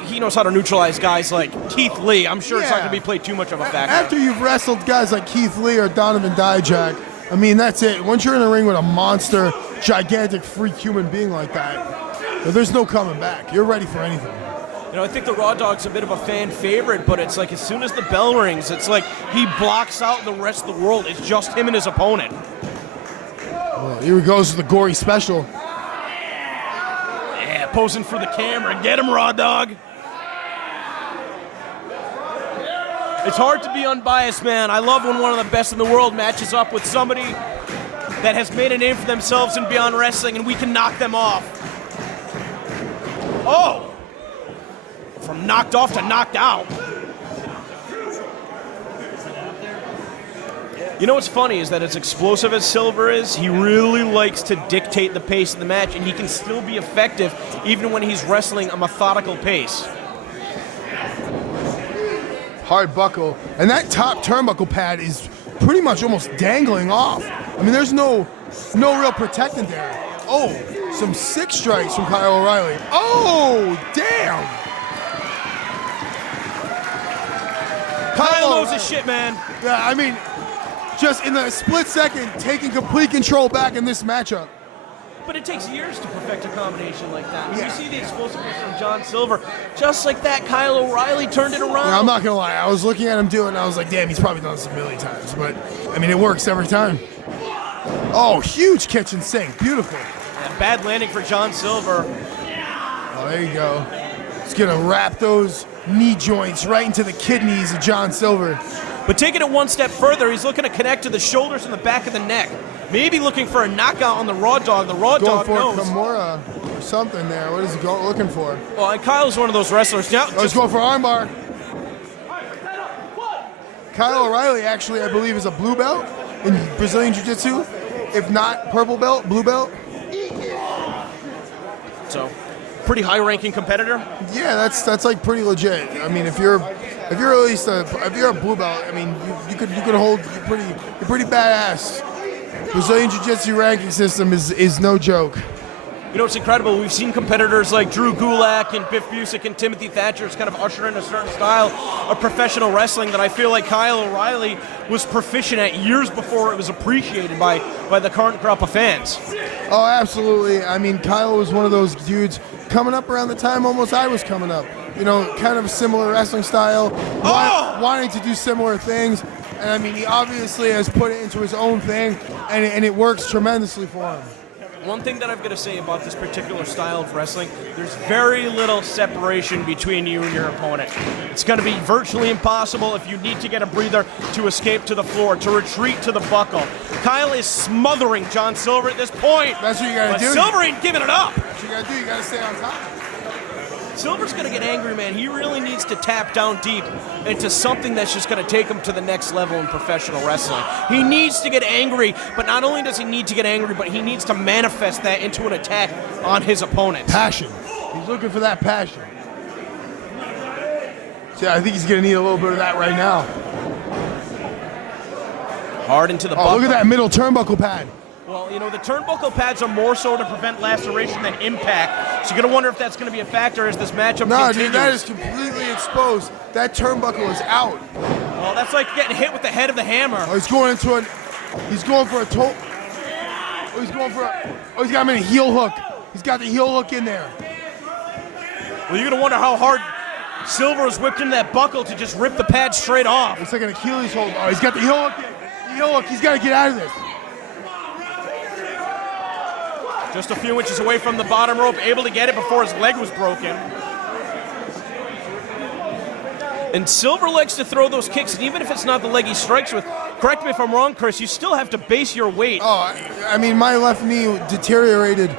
he knows how to neutralize guys like Keith Lee. I'm sure it's not going to be played too much of a factor. After you've wrestled guys like Keith Lee or Donovan Dijak, I mean, that's it. Once you're in the ring with a monster, gigantic, freak human being like that, there's no coming back. You're ready for anything. I think the Raw Dog's a bit of a fan favorite, but it's like as soon as the bell rings, it's like he blocks out the rest of the world. It's just him and his opponent. Well, here he goes to the gory special. Yeah, posing for the camera. Get him, Raw Dog. It's hard to be unbiased, man. I love when one of the best in the world matches up with somebody that has made a name for themselves in Beyond Wrestling, and we can knock them off. Oh! From knocked off to knocked out. What's funny is that as explosive as Silver is, he really likes to dictate the pace of the match, and he can still be effective even when he's wrestling a methodical pace. Hard buckle. And that top turnbuckle pad is pretty much almost dangling off. I mean, there's no real protectant there. Oh, some sick strikes from Kyle O'Reilly. Oh, damn! Kyle knows his shit, man. Yeah, I mean, just in the split second, taking complete control back in this matchup. But it takes years to perfect a combination like that. When Yeah. you see the explosiveness from John Silver, just like that, Kyle O'Reilly turned it around. Yeah, I'm not gonna lie. I was looking at him do it, and I was like, damn, he's probably done this a million times. But I mean, it works every time. Oh, huge kitchen sink, beautiful. Yeah, bad landing for John Silver. Oh, there you go. He's gonna wrap those knee joints right into the kidneys of John Silver. But taking it one step further, he's looking to connect to the shoulders and the back of the neck. Maybe looking for a knockout on the Raw Dog. The Raw Going Dog for knows. a Kimura or something there. What is he looking for? Well, and Kyle's one of those wrestlers. Now, Let's go for armbar. Kyle O'Reilly actually, I believe, is a blue belt in Brazilian Jiu-Jitsu. If not purple belt, blue belt. So, pretty high-ranking competitor. Yeah, that's like pretty legit. I mean, if you're at least if you're a blue belt, I mean, you could hold. You're pretty badass. Brazilian Jiu-Jitsu ranking system is no joke. You know, it's incredible. We've seen competitors like Drew Gulak and Biff Busick and Timothy Thatcher kind of usher in a certain style of professional wrestling that I feel like Kyle O'Reilly was proficient at years before it was appreciated by the current crop of fans. Oh, absolutely. I mean, Kyle was one of those dudes coming up around the time almost I was coming up. You know, kind of a similar wrestling style, wanting to do similar things. And I mean, he obviously has put it into his own thing, and it works tremendously for him. One thing that I've got to say about this particular style of wrestling, there's very little separation between you and your opponent. It's going to be virtually impossible if you need to get a breather to escape to the floor, to retreat to the buckle. Kyle is smothering John Silver at this point. That's what you got to do. Silver ain't giving it up. What you got to do, you got to stay on top. Silver's going to get angry, man. He really needs to tap down deep into something that's just going to take him to the next level in professional wrestling. He needs to get angry, but not only does he need to get angry, but he needs to manifest that into an attack on his opponent. Passion. He's looking for that passion. So I think he's going to need a little bit of that right now. Hard into the buckle. Oh, look at that middle turnbuckle pad. Well, you know, the turnbuckle pads are more so to prevent laceration than impact. So you're going to wonder if that's going to be a factor as this matchup continues. Dude, that is completely exposed. That turnbuckle is out. Well, that's like getting hit with the head of the hammer. Oh, he's going for a toe. Oh, he's got him in a heel hook. He's got the heel hook in there. Well, you're going to wonder how hard Silver is whipped into that buckle to just rip the pad straight off. It's like an Achilles hold. Oh, he's got the heel hook in. The heel hook. He's got to get out of this. Just a few inches away from the bottom rope, able to get it before his leg was broken. And Silver likes to throw those kicks, and even if it's not the leg he strikes with, correct me if I'm wrong, Chris, you still have to base your weight. Oh, I mean, my left knee deteriorated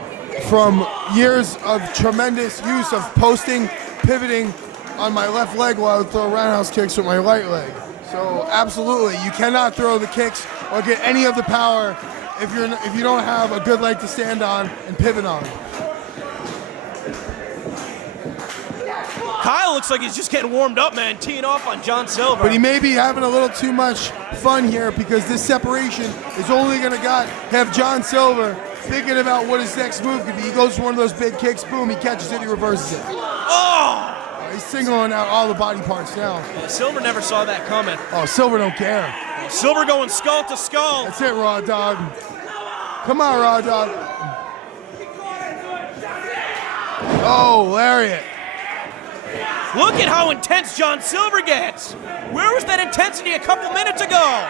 from years of tremendous use of posting, pivoting on my left leg while I would throw roundhouse kicks with my right leg. So absolutely, you cannot throw the kicks or get any of the power if you don't have a good leg to stand on and pivot on. Kyle looks like he's just getting warmed up, man, teeing off on John Silver. But he may be having a little too much fun here because this separation is only going to have John Silver thinking about what his next move could be. He goes for one of those big kicks, boom, he catches it, he reverses it. Oh! He's singling out all the body parts now. Yeah, Silver never saw that coming. Oh, Silver don't care. Silver going skull to skull. That's it, Raw Dog. Come on, Raw Dog. Oh, lariat. Look at how intense John Silver gets. Where was that intensity a couple minutes ago?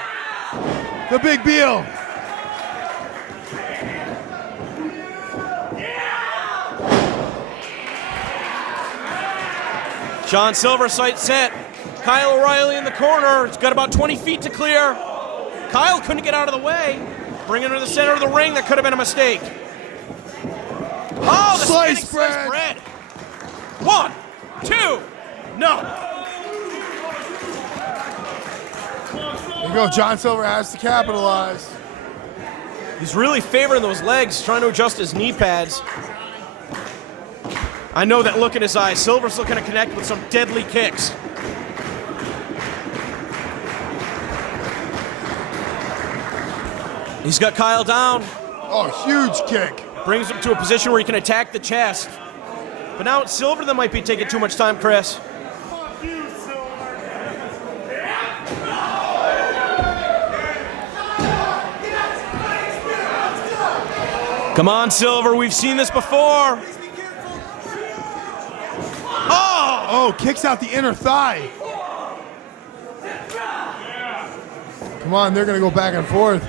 The Big Beal. John Silver sight set. Kyle O'Reilly in the corner. He's got about 20 feet to clear. Kyle couldn't get out of the way. Bringing him to the center of the ring. That could have been a mistake. Oh, the sliced sliced bread. 1, 2, no. There you go. John Silver has to capitalize. He's really favoring those legs, trying to adjust his knee pads. I know that look in his eyes. Silver's looking to connect with some deadly kicks. He's got Kyle down. Oh, huge kick. Brings him to a position where he can attack the chest. But now it's Silver that might be taking too much time, Chris. Come on, Silver. We've seen this before. Oh, kicks out the inner thigh. Come on, they're going to go back and forth.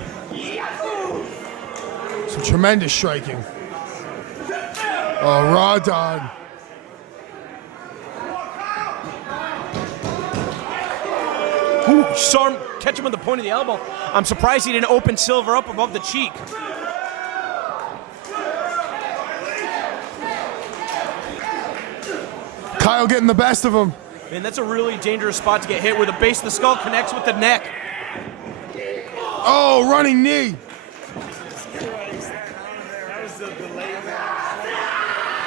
Some tremendous striking. Oh, Raw Dog. Ooh, saw him catch him with the point of the elbow. I'm surprised he didn't open Silver up above the cheek. Kyle getting the best of him. Man, that's a really dangerous spot to get hit where the base of the skull connects with the neck. Oh, running knee.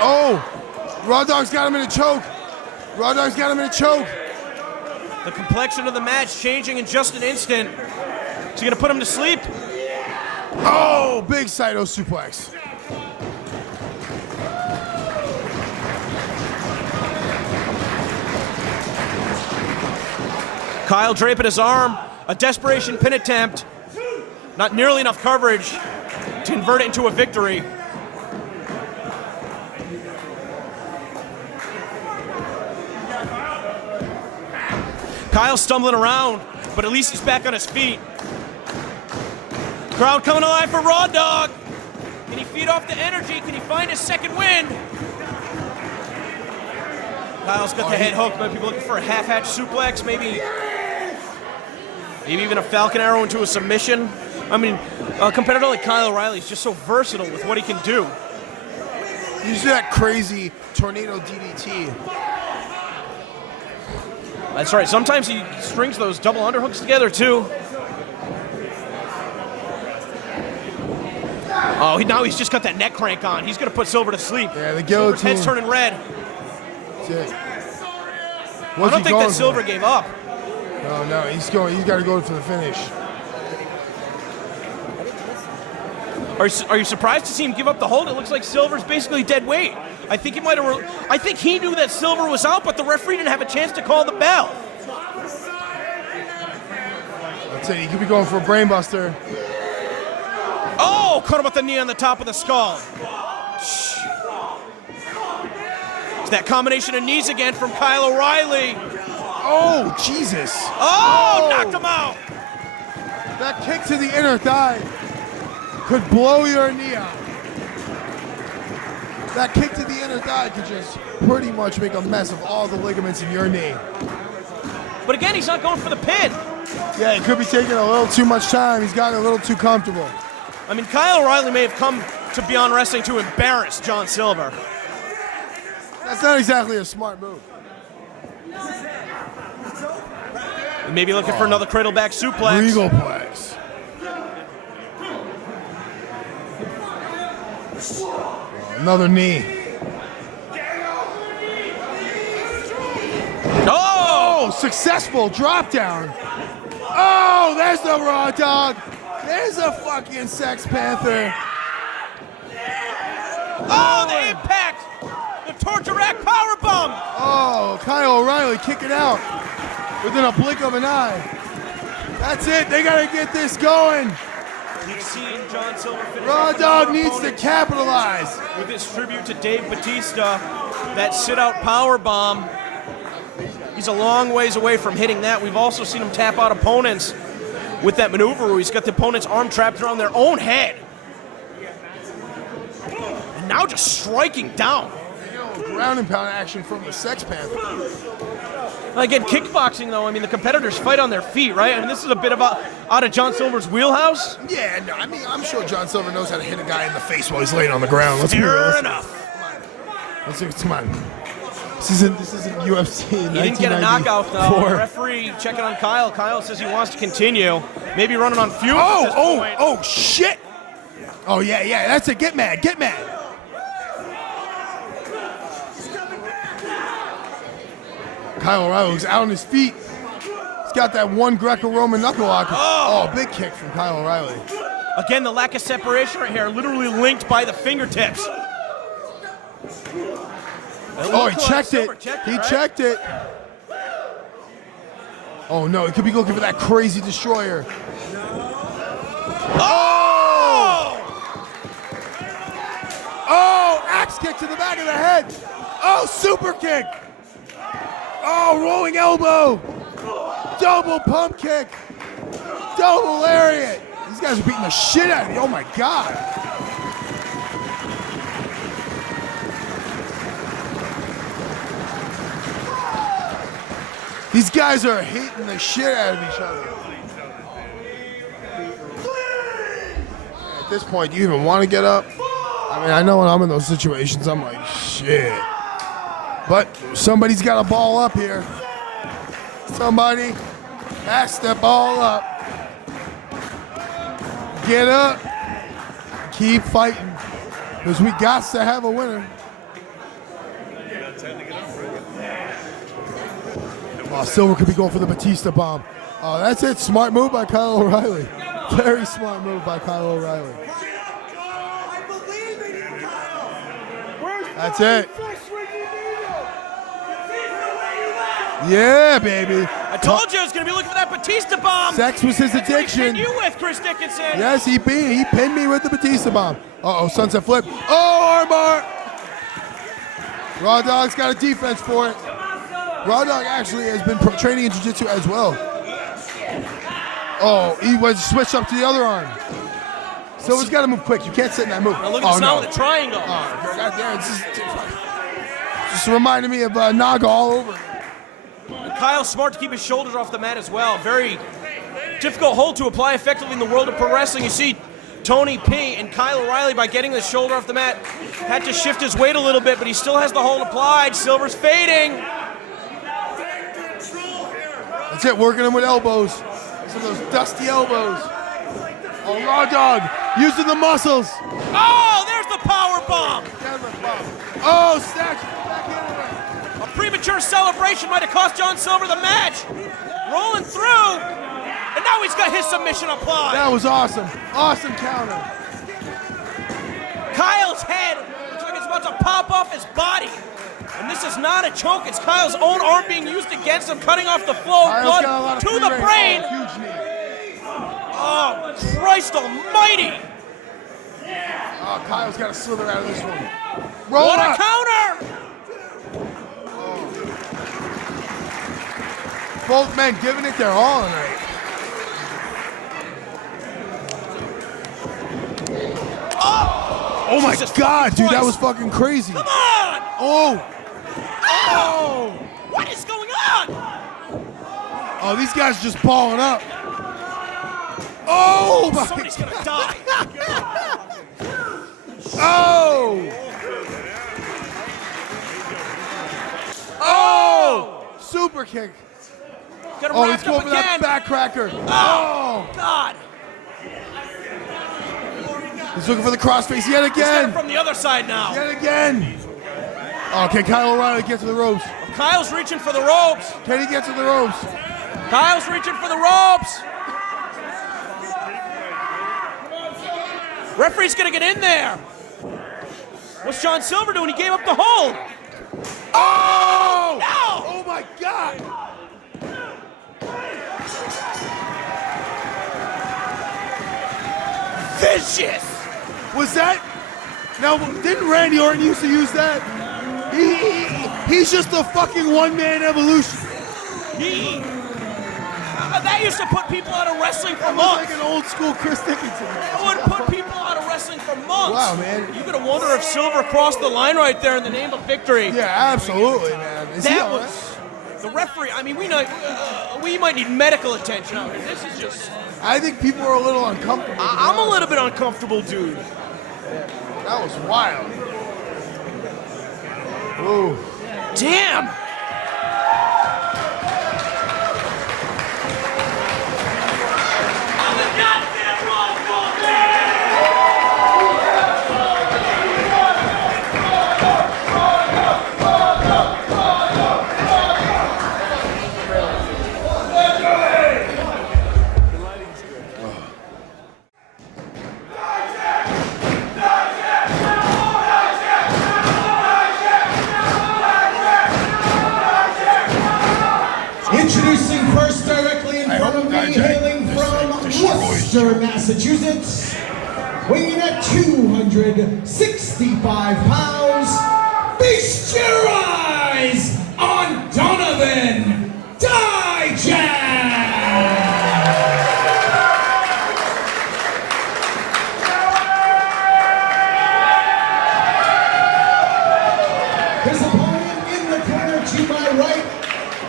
Oh, Raw Dog's got him in a choke. Raw Dog's got him in a choke. The complexion of the match changing in just an instant. Is he going to put him to sleep? Oh, big Saito suplex. Kyle draping his arm. A desperation pin attempt. Not nearly enough coverage to convert it into a victory. Kyle stumbling around, but at least he's back on his feet. Crowd coming alive for Raw Dog. Can he feed off the energy? Can he find his second win? Kyle's got the head hook, but people looking for a half-hatch suplex, maybe even a Falcon Arrow into a submission. I mean, a competitor like Kyle O'Reilly is just so versatile with what he can do. He's that crazy tornado DDT. That's right. Sometimes he strings those double underhooks together, too. Oh, now he's just got that neck crank on. He's going to put Silver to sleep. Yeah, the Silver's guillotine. head's turning red. That's it. I don't think that Silver gave up. No, he's got to go for the finish. Are you surprised to see him give up the hold? It looks like Silver's basically dead weight. I think he might have. I think he knew that Silver was out, but the referee didn't have a chance to call the bell. That's it. He could be going for a brainbuster. Oh, caught him with the knee on the top of the skull. It's that combination of knees again from Kyle O'Reilly. Oh, Jesus. Oh, knocked him out. That kick to the inner thigh could blow your knee out. That kick to the inner thigh could just pretty much make a mess of all the ligaments in your knee. But again, he's not going for the pin. Yeah, he could be taking a little too much time. He's gotten a little too comfortable. I mean, Kyle O'Reilly may have come to Beyond Wrestling to embarrass John Silver. That's not exactly a smart move. Maybe looking for another cradleback suplex. Regalplex. Another knee. Oh, successful drop down. Oh, there's the Raw Dog. There's a fucking Sex Panther. Oh, the impact. The torture rack powerbomb. Oh, Kyle O'Reilly kicking out within a blink of an eye. That's it. They got to get this going. We've seen John Silver finish Raw off Dog another needs to opponent capitalize. with his tribute to Dave Batista, that sit-out powerbomb. He's a long ways away from hitting that. We've also seen him tap out opponents with that maneuver where he's got the opponent's arm trapped around their own head. And now just striking down. Ground and pound action from the Sex Panther. Again, kickboxing, though, I mean, the competitors fight on their feet, right? I mean, this is a bit of out of John Silver's wheelhouse. Yeah, no, I mean, I'm sure John Silver knows how to hit a guy in the face while he's laying on the ground. Let's be Fair realistic. enough. Come on. This isn't UFC. He didn't get a knockout, though. The referee checking on Kyle. Kyle says he wants to continue. Maybe running on fumes at this point. Oh, shit. Oh, yeah, that's it. Get mad. Kyle O'Reilly was out on his feet. He's got that one Greco-Roman knuckle lock. Oh, big kick from Kyle O'Reilly. Again, the lack of separation right here, literally linked by the fingertips. Oh, he checked it. He checked it. Oh, no, he could be looking for that crazy destroyer. Oh! kick to the back of the head. Oh, super kick. Oh, rolling elbow. Double pump kick. Double lariat. These guys are beating the shit out of me. Oh my God. These guys are hitting the shit out of each other. At this point, do you even want to get up? I mean, I know when I'm in those situations, I'm like, shit. But somebody's got to ball up here. Somebody has to ball up. Get up. Keep fighting. Because we got to have a winner. Oh, Silver could be going for the Batista bomb. Oh, that's it. Smart move by Kyle O'Reilly. Very smart move by Kyle O'Reilly. That's it. Yeah, baby. I told you I was going to be looking for that Batista bomb. Sex was his addiction. What you with, Chris Dickinson? Yes, he pinned me with the Batista bomb. Uh-oh, sunset flip. Oh, armbar. Raw Dog's got a defense for it. Raw Dog actually has been training in jiu-jitsu as well. Oh, he was switched up to the other arm. Silver's got to move quick. You can't sit in that move. Now look at this now with the triangle. Oh, God damn, it's just reminded me of Naga all over. And Kyle's smart to keep his shoulders off the mat as well. Very difficult hold to apply effectively in the world of pro wrestling. You see Tony P and Kyle O'Reilly, by getting the shoulder off the mat, had to shift his weight a little bit, but he still has the hold applied. Silver's fading. That's it, working him with elbows. Some of those dusty elbows. Oh, Raw Dog, using the muscles. Oh, there's the power bomb. Oh, snatch. Back A premature celebration might have cost John Silver the match. Rolling through, and now he's got his submission applied. That was awesome. Awesome counter. Kyle's head looks like it's about to pop off his body. And this is not a choke, it's Kyle's own arm being used against him, cutting off the flow of blood to the brain. Oh, huge knee. Oh, Christ almighty. Oh, Kyle's got to slither out of this one. Roll what up. A counter! Both men giving it their all tonight. Oh my God, dude, that was fucking crazy. Come on! Oh! Oh! What is going on? Oh, these guys just balling up. Oh my! Somebody's gonna die. Oh! Oh! Super kick. Oh, he's going for that back cracker. Oh, God. He's looking for the crossface yet He's got again. it from the other side now. Yet again. Okay, Kyle O'Reilly gets to the ropes. Kyle's reaching for the ropes. Can he get to the ropes? Kyle's reaching for the ropes. Referee's gonna get in there. What's John Silver doing? He gave up the hold. Oh! No! Oh my God! Vicious! Was that? Now, didn't Randy Orton used to use that? He's just a fucking one-man evolution. That used to put people out of wrestling for That was months. like an old school Chris Dickinson. That would put people out of wrestling for months. Wow, man. You gotta wonder if Silver crossed the line right there in the name of victory. Yeah, absolutely, man. Is he That all was the referee. I mean, we might need medical attention out here. This is just. I think people are a little uncomfortable. I'm a little bit uncomfortable, dude. That was wild. Ooh. Damn. Introducing first directly in front of me, hailing from Worcester, Massachusetts, weighing in at 265 pounds, feast your eyes on Donovan Dijak! His opponent in the corner to my right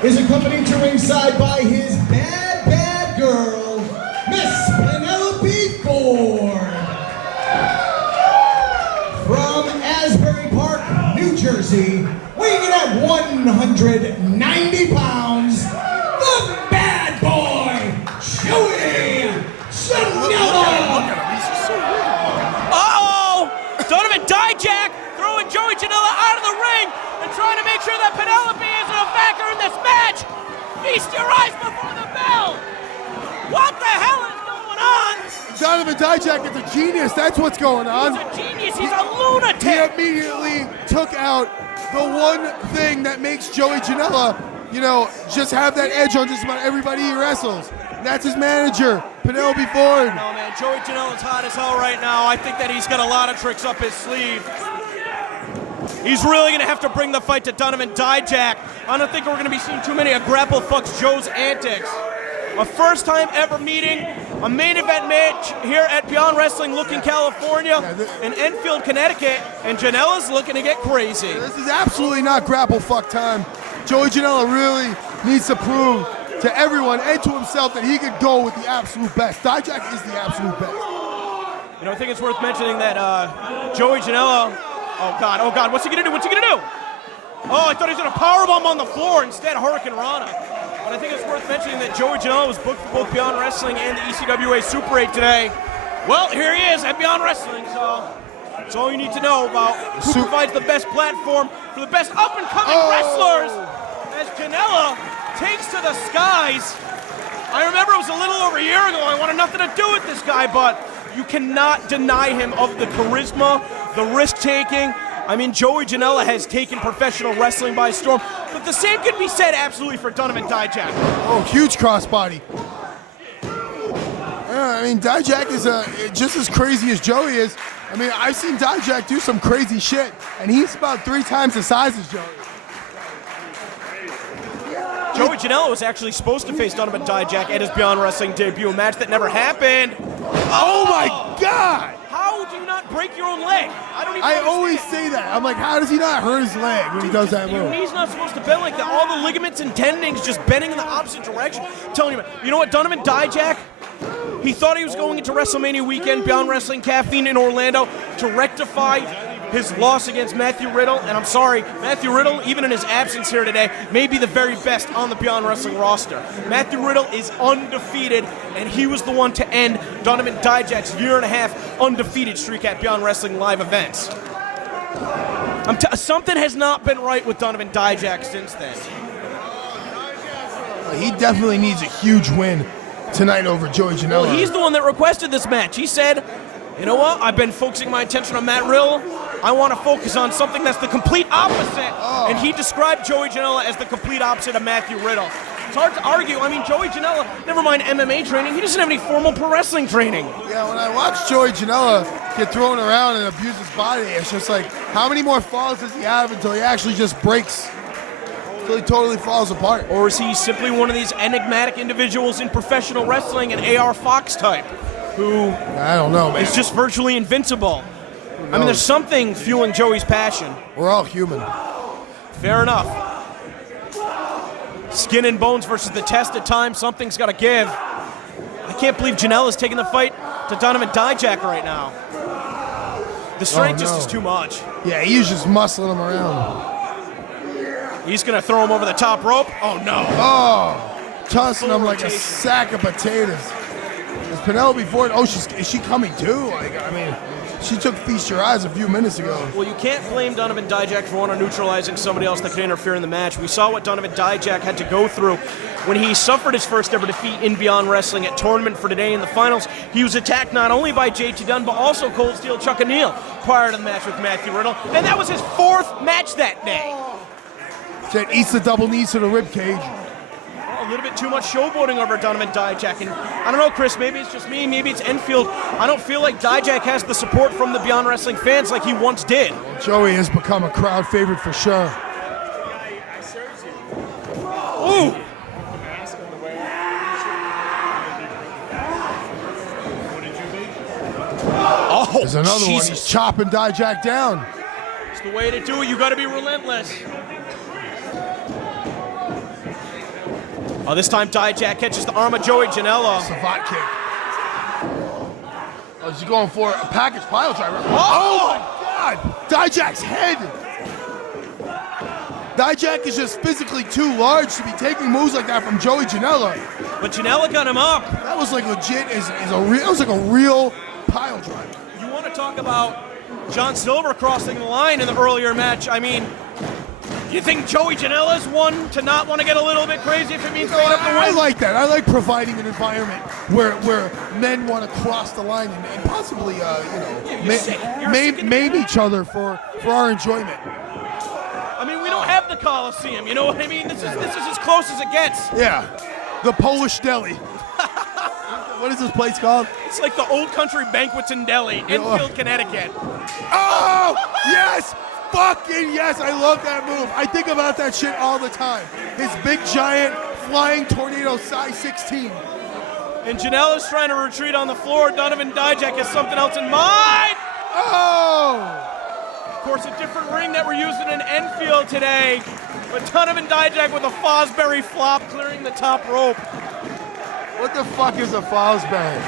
is accompanied to ringside by his bad, bad girl, Miss Penelope Ford. From Asbury Park, New Jersey, weighing in at 190 pounds, the bad boy, Joey Janela. Uh-oh! Donovan Dijak throwing Joey Janela out of the ring and trying to make sure that Penelope isn't a factor in this match. Feast your eyes before the bell. What the hell is going on? Donovan Dijak is a genius. That's what's going on. He's a genius. He's a lunatic. He immediately took out the one thing that makes Joey Janela, just have that edge on just about everybody he wrestles. And that's his manager, Penelope Ford. No, man, Joey Janela's hot as hell right now. I think that he's got a lot of tricks up his sleeve. He's really going to have to bring the fight to Donovan Dijak. I don't think we're going to be seeing too many of Grapple Fucks Joe's antics. A first time ever meeting, a main event match here at Beyond Wrestling Looking California in Enfield, Connecticut, and Janela's looking to get crazy. This is absolutely not grapple fuck time. Joey Janela really needs to prove to everyone and to himself that he could go with the absolute best. Dijak is the absolute best. I think it's worth mentioning that Joey Janela, oh God, what's he gonna do? Oh, I thought he was gonna powerbomb on the floor, instead Hurricane Rana. But I think it's worth mentioning that Joey Janela was booked for both Beyond Wrestling and the ECWA Super 8 today. Well, here he is at Beyond Wrestling, so that's all you need to know about who provides the best platform for the best up-and-coming wrestlers as Janela takes to the skies. I remember it was a little over a year ago, I wanted nothing to do with this guy, but you cannot deny him of the charisma, the risk-taking. I mean, Joey Janela has taken professional wrestling by storm, but the same could be said absolutely for Donovan Dijak. Oh, huge crossbody. I mean, Dijak is just as crazy as Joey is. I mean, I've seen Dijak do some crazy shit, and he's about 3 times the size as Joey. Joey Janela was actually supposed to face Donovan Dijak at his Beyond Wrestling debut, a match that never happened. Oh my God! How do you not break your own leg? I always say that. I'm like, how does he not hurt his leg when he does that move? Your knee's not supposed to bend like that. All the ligaments and tendons just bending in the opposite direction. I'm telling you know what, Donovan Dijak, he thought he was going into WrestleMania weekend, Beyond Wrestling Caffeine in Orlando, to rectify his loss against Matthew Riddle. And I'm sorry, Matthew Riddle, even in his absence here today, may be the very best on the Beyond Wrestling roster. Matthew Riddle is undefeated, and he was the one to end Donovan Dijak's 1.5-year undefeated streak at Beyond Wrestling live events. Something has not been right with Donovan Dijak since then. He definitely needs a huge win tonight over Joey Janela. Well, he's the one that requested this match. He said, you know what, I've been focusing my attention on Matt Riddle. I want to focus on something that's the complete opposite. And he described Joey Janela as the complete opposite of Matthew Riddle. It's hard to argue. I mean, Joey Janela, never mind MMA training, he doesn't have any formal pro wrestling training. Yeah, when I watch Joey Janela get thrown around and abuse his body, it's just like, how many more falls does he have until he actually just breaks? Until he totally falls apart? Or is he simply one of these enigmatic individuals in professional wrestling, an AR Fox type, who I don't know, man. is just virtually invincible? I mean, there's something fueling Joey's passion. We're all human. Fair enough. Skin and bones versus the test of time. Something's got to give. I can't believe Janela's taking the fight to Donovan Dijak right now. The strength just is too much. Yeah, he's just muscling him around. He's going to throw him over the top rope. Oh, no. Oh, tossing him like a sack of potatoes. Is Penelope Ford, is she coming too? Like, I mean, she took Feast Your Eyes a few minutes ago. Well, you can't blame Donovan Dijak for wanting to neutralizing somebody else that could interfere in the match. We saw what Donovan Dijak had to go through when he suffered his first ever defeat in Beyond Wrestling at Tournament for Today in the finals. He was attacked not only by JT Dunn, but also Cold Steel Chuck O'Neal prior to the match with Matthew Riddle. And that was his 4th match that day. Said eats the double knees to the rib cage. Well, little bit too much showboating over Donovan Dijak. And I don't know, Chris, maybe it's just me, maybe it's Enfield. I don't feel like Dijak has the support from the Beyond Wrestling fans like he once did. Joey has become a crowd favorite for sure. Ooh! Oh, There's another one. Jesus. He's chopping Dijak down. It's the way to do it. You got to be relentless. Oh, this time Dijak catches the arm of Joey Janela. Savate kick. Oh, is he going for a package pile driver? Oh! My God! Dijak's head. Dijak is just physically too large to be taking moves like that from Joey Janela. But Janela got him up. That was like legit. That was like a real pile driver. You want to talk about John Silver crossing the line in the earlier match? I mean, you think Joey Janela's one to not want to get a little bit crazy if it means picking up the win? I like that. I like providing an environment where men want to cross the line and possibly, maim each other for our enjoyment. I mean, we don't have the Coliseum, you know what I mean? This is as close as it gets. Yeah, the Polish Deli. What is this place called? It's like the Old Country Banquets in Delhi, Enfield, Connecticut. Oh, yes! Fucking yes, I love that move. I think about that shit all the time. His big, giant, flying tornado size 16. And Janela's trying to retreat on the floor. Donovan Dijak has something else in mind. Oh! Of course, a different ring that we're using in Enfield today. But Donovan Dijak with a Fosbury flop clearing the top rope. What the fuck is a Fosbury?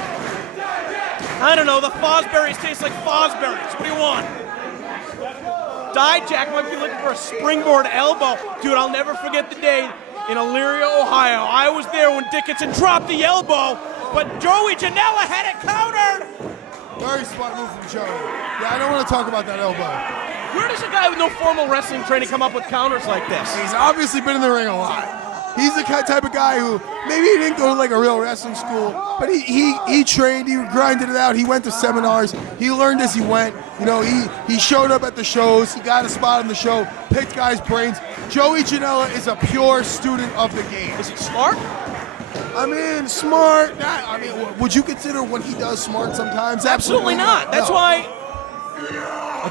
I don't know. The Fosberries taste like Fosberries. What do you want? Dijak might be looking for a springboard elbow. Dude, I'll never forget the day in Elyria, Ohio. I was there when Dickinson dropped the elbow, but Joey Janela had it countered. Very smart move from Joey. Yeah, I don't want to talk about that elbow. Where does a guy with no formal wrestling training come up with counters like this? He's obviously been in the ring a lot. He's the type of guy who maybe he didn't go to like a real wrestling school, but he trained, he grinded it out, he went to seminars, he learned as he went. You know, he showed up at the shows, he got a spot on the show, picked guys' brains. Joey Janela is a pure student of the game. Is he smart? I mean, smart. Would you consider what he does smart sometimes? Absolutely not. That's why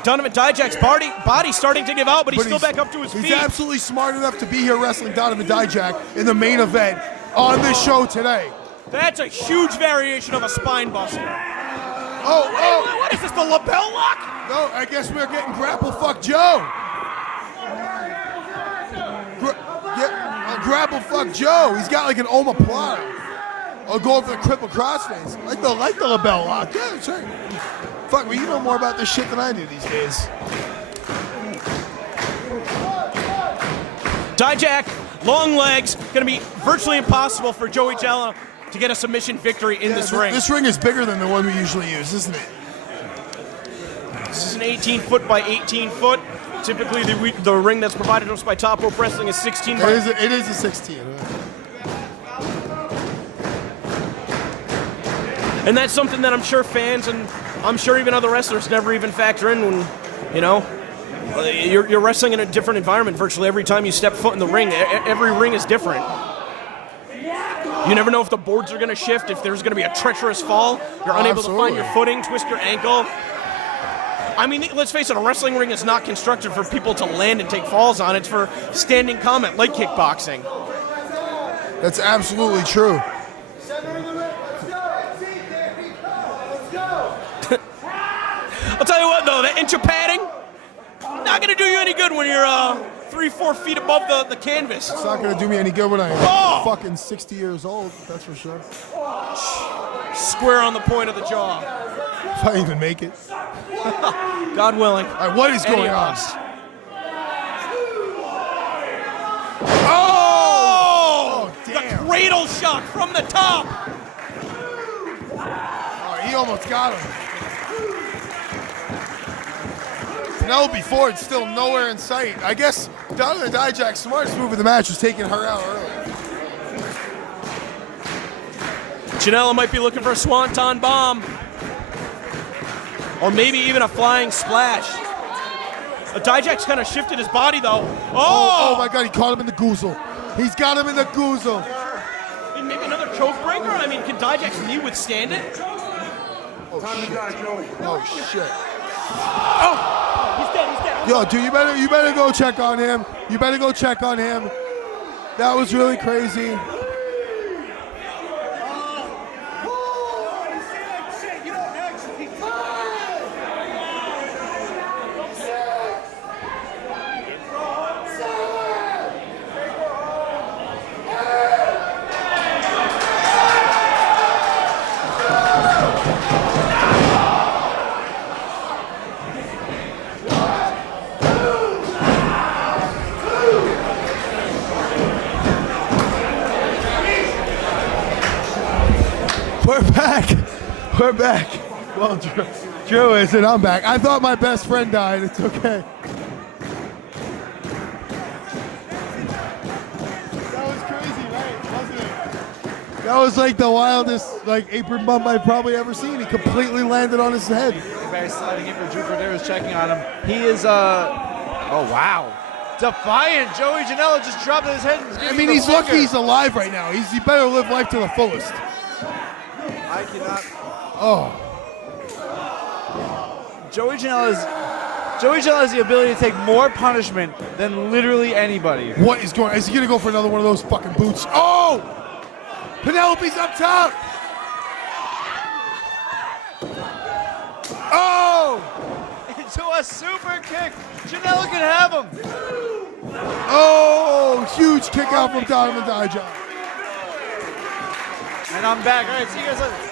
Donovan Dijak's body's starting to give out, but he's still back up to his feet. He's absolutely smart enough to be here wrestling Donovan Dijak in the main event on this show today. That's a huge variation of a spine buster. Oh. What is this, the lapel lock? No, I guess we're getting grapple fuck Joe. Grapple fuck Joe. He's got like an omoplata. I'll go over the cripple crossface. I like the lapel lock. Yeah, that's right. Fuck, well, you know more about this shit than I do these days. Dijak, long legs, gonna be virtually impossible for Joey Janela to get a submission victory in this ring. This ring is bigger than the one we usually use, isn't it? This is an 18-foot by 18-foot. Typically, the ring that's provided to us by Top Rope Wrestling is 16 by... It is a 16. And that's something that I'm sure fans and I'm sure even other wrestlers never even factor in when, you know, you're wrestling in a different environment virtually every time you step foot in the ring. Every ring is different. You never know if the boards are going to shift, if there's going to be a treacherous fall. You're unable to find your footing, twist your ankle. I mean, let's face it, a wrestling ring is not constructed for people to land and take falls on. It's for standing combat, like kickboxing. That's absolutely true. I'll tell you what, though, that inch of padding, not going to do you any good when you're 3-4 feet above the canvas. It's not going to do me any good when I'm fucking 60 years old, that's for sure. Square on the point of the jaw. If I even make it. God willing. All right, what is going on? Oh! Damn. The cradle shot from the top. Oh, he almost got him. Penelope Ford's still nowhere in sight. I guess Donovan Dijak's smartest move of the match was taking her out early. Janela might be looking for a swanton bomb. Or maybe even a flying splash. Dijak's kind of shifted his body, though. Oh my God, he caught him in the goozle. He's got him in the goozle. choke breaker? I mean, can Dijak's knee withstand it? Time to die, Joey. Oh shit. Oh, he's dead. He's dead. Yo, dude, you better go check on him. You better go check on him. That was really crazy. We're back. Well, Drew isn't. I'm back. I thought my best friend died. It's okay. That was crazy, right? Wasn't it? That was like the wildest apron bump I've probably ever seen. He completely landed on his head. Very sliding in for Drew Cordero was checking on him. He is, oh wow. Defiant. Joey Janela just dropped his head. I mean, he's lucky he's alive right now. He better live life to the fullest. I cannot. Oh. Joey Janela has the ability to take more punishment than literally anybody. What is going on? Is he going to go for another one of those fucking boots? Oh! Penelope's up top! Oh! Into a super kick. Janela can have him. Oh! Huge kick out from Donovan Dijak. And I'm back. All right, see you guys later.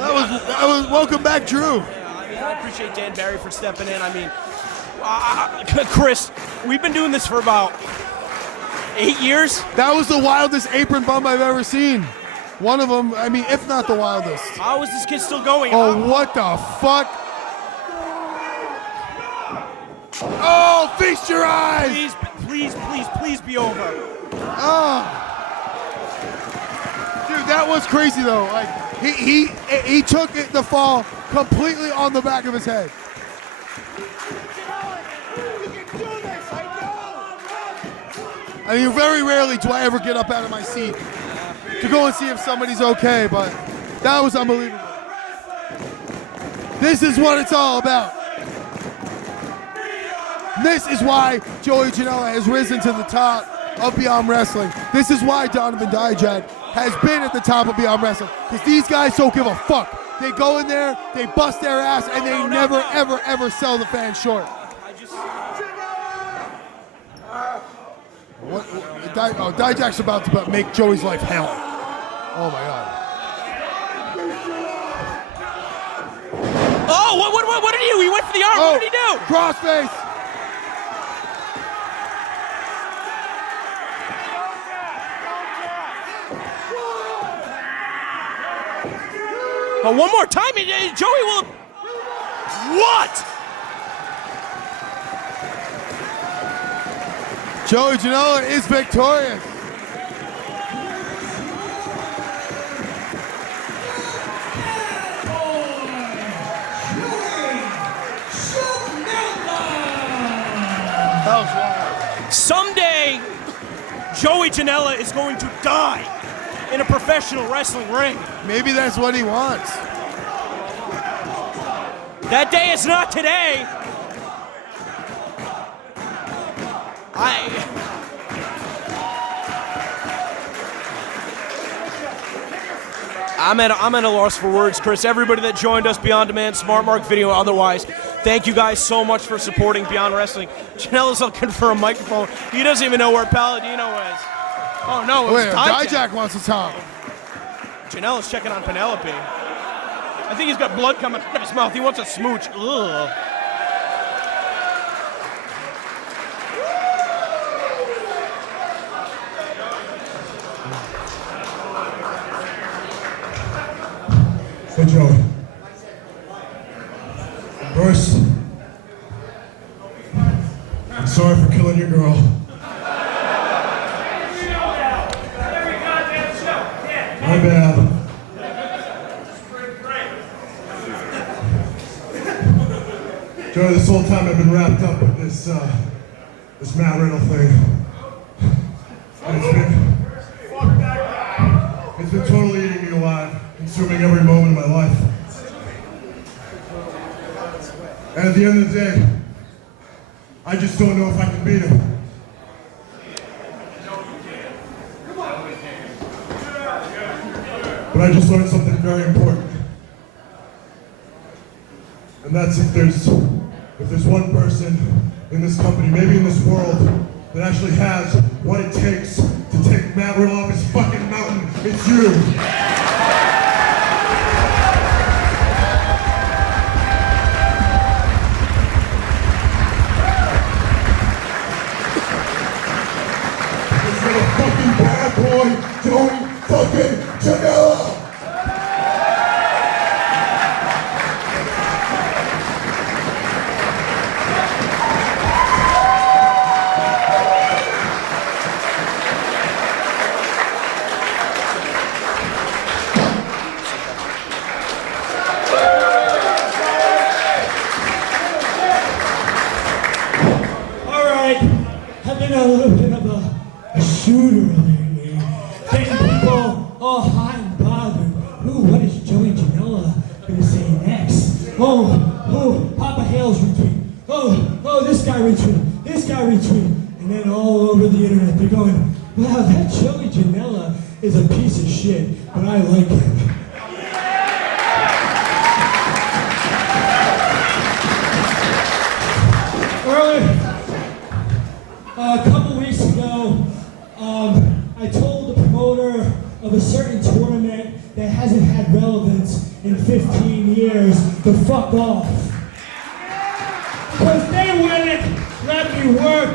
That was welcome back, Drew. I appreciate Dan Barry for stepping in. I mean, Chris, we've been doing this for about 8 years. That was the wildest apron bump I've ever seen. One of them, I mean, if not the wildest. How is this kid still going? Oh, what the fuck? Oh, feast your eyes! Please be over. Oh. Dude, that was crazy though. Like he took the fall completely on the back of his head. I mean, very rarely do I ever get up out of my seat to go and see if somebody's okay, but that was unbelievable. This is what it's all about. This is why Joey Janela has risen to the top of Beyond Wrestling. This is why Donovan Dijak has been at the top of Beyond Wrestling. Because these guys don't give a fuck. They go in there, they bust their ass, and they never, ever, ever sell the fans short. Dijak's about to make Joey's life hell. Oh my God. Oh, what did he do? He went for the arm. Oh, what did he do? Crossface. Oh, one more time, Joey will. What? Joey Janela is victorious. Someday, Joey Janela is going to die in a professional wrestling ring. Maybe that's what he wants. That day is not today. I'm at a loss for words, Chris. Everybody that joined us, Beyond Demand, Smart Mark Video, otherwise, thank you guys so much for supporting Beyond Wrestling. Janela's looking for a microphone. He doesn't even know where Palladino is. Oh no, it was Dijak wants to talk. Janela's checking on Penelope. I think he's got blood coming out of his mouth. He wants a smooch. Ugh. So Joey, first, I'm sorry for killing your girl. My bad. Joey, this whole time I've been wrapped up with this Matt Riddle thing. consuming every moment of my life. And at the end of the day, I just don't know if I can beat him. But I just learned something very important. And that's if there's one person in this company, maybe in this world, that actually has what it takes to take Matt Riddle off his fucking mountain, it's you. This little fucking bad boy, Joey fucking Janela. I've been a little bit of a shooter lately. Getting people all hot and bothered. Ooh, what is Joey Janela gonna say next? Oh, Papa Hale's retweet. Oh, this guy retweet. This guy retweet. And then all over the internet, they're going, wow, that Joey Janela is a piece of shit, but I like him. A couple weeks ago, I told the promoter of a certain tournament that hasn't had relevance in 15 years to fuck off. Because they wouldn't let me work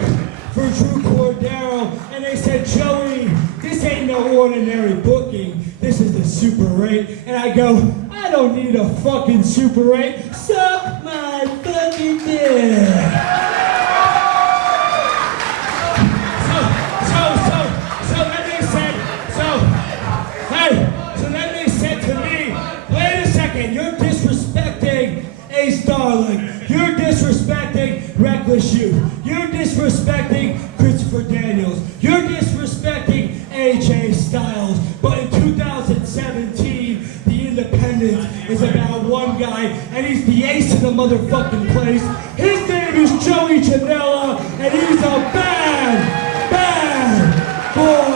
for Drew Cordero, and they said, Joey, this ain't no ordinary booking, this is the Super 8. And I go, I don't need a fucking Super 8, suck my fucking dick. Darling, you're disrespecting Reckless Youth. You're disrespecting Christopher Daniels. You're disrespecting AJ Styles. But in 2017, the Independence is about one guy, and he's the ace of the motherfucking place. His name is Joey Janela, and he's a bad boy.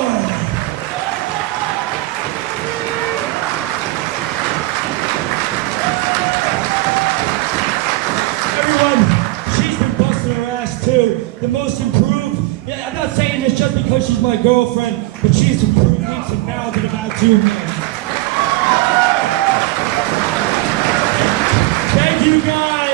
The most improved, yeah, I'm not saying this just because she's my girlfriend, but she's improved leaps and bounds in about 2 months. Thank you guys.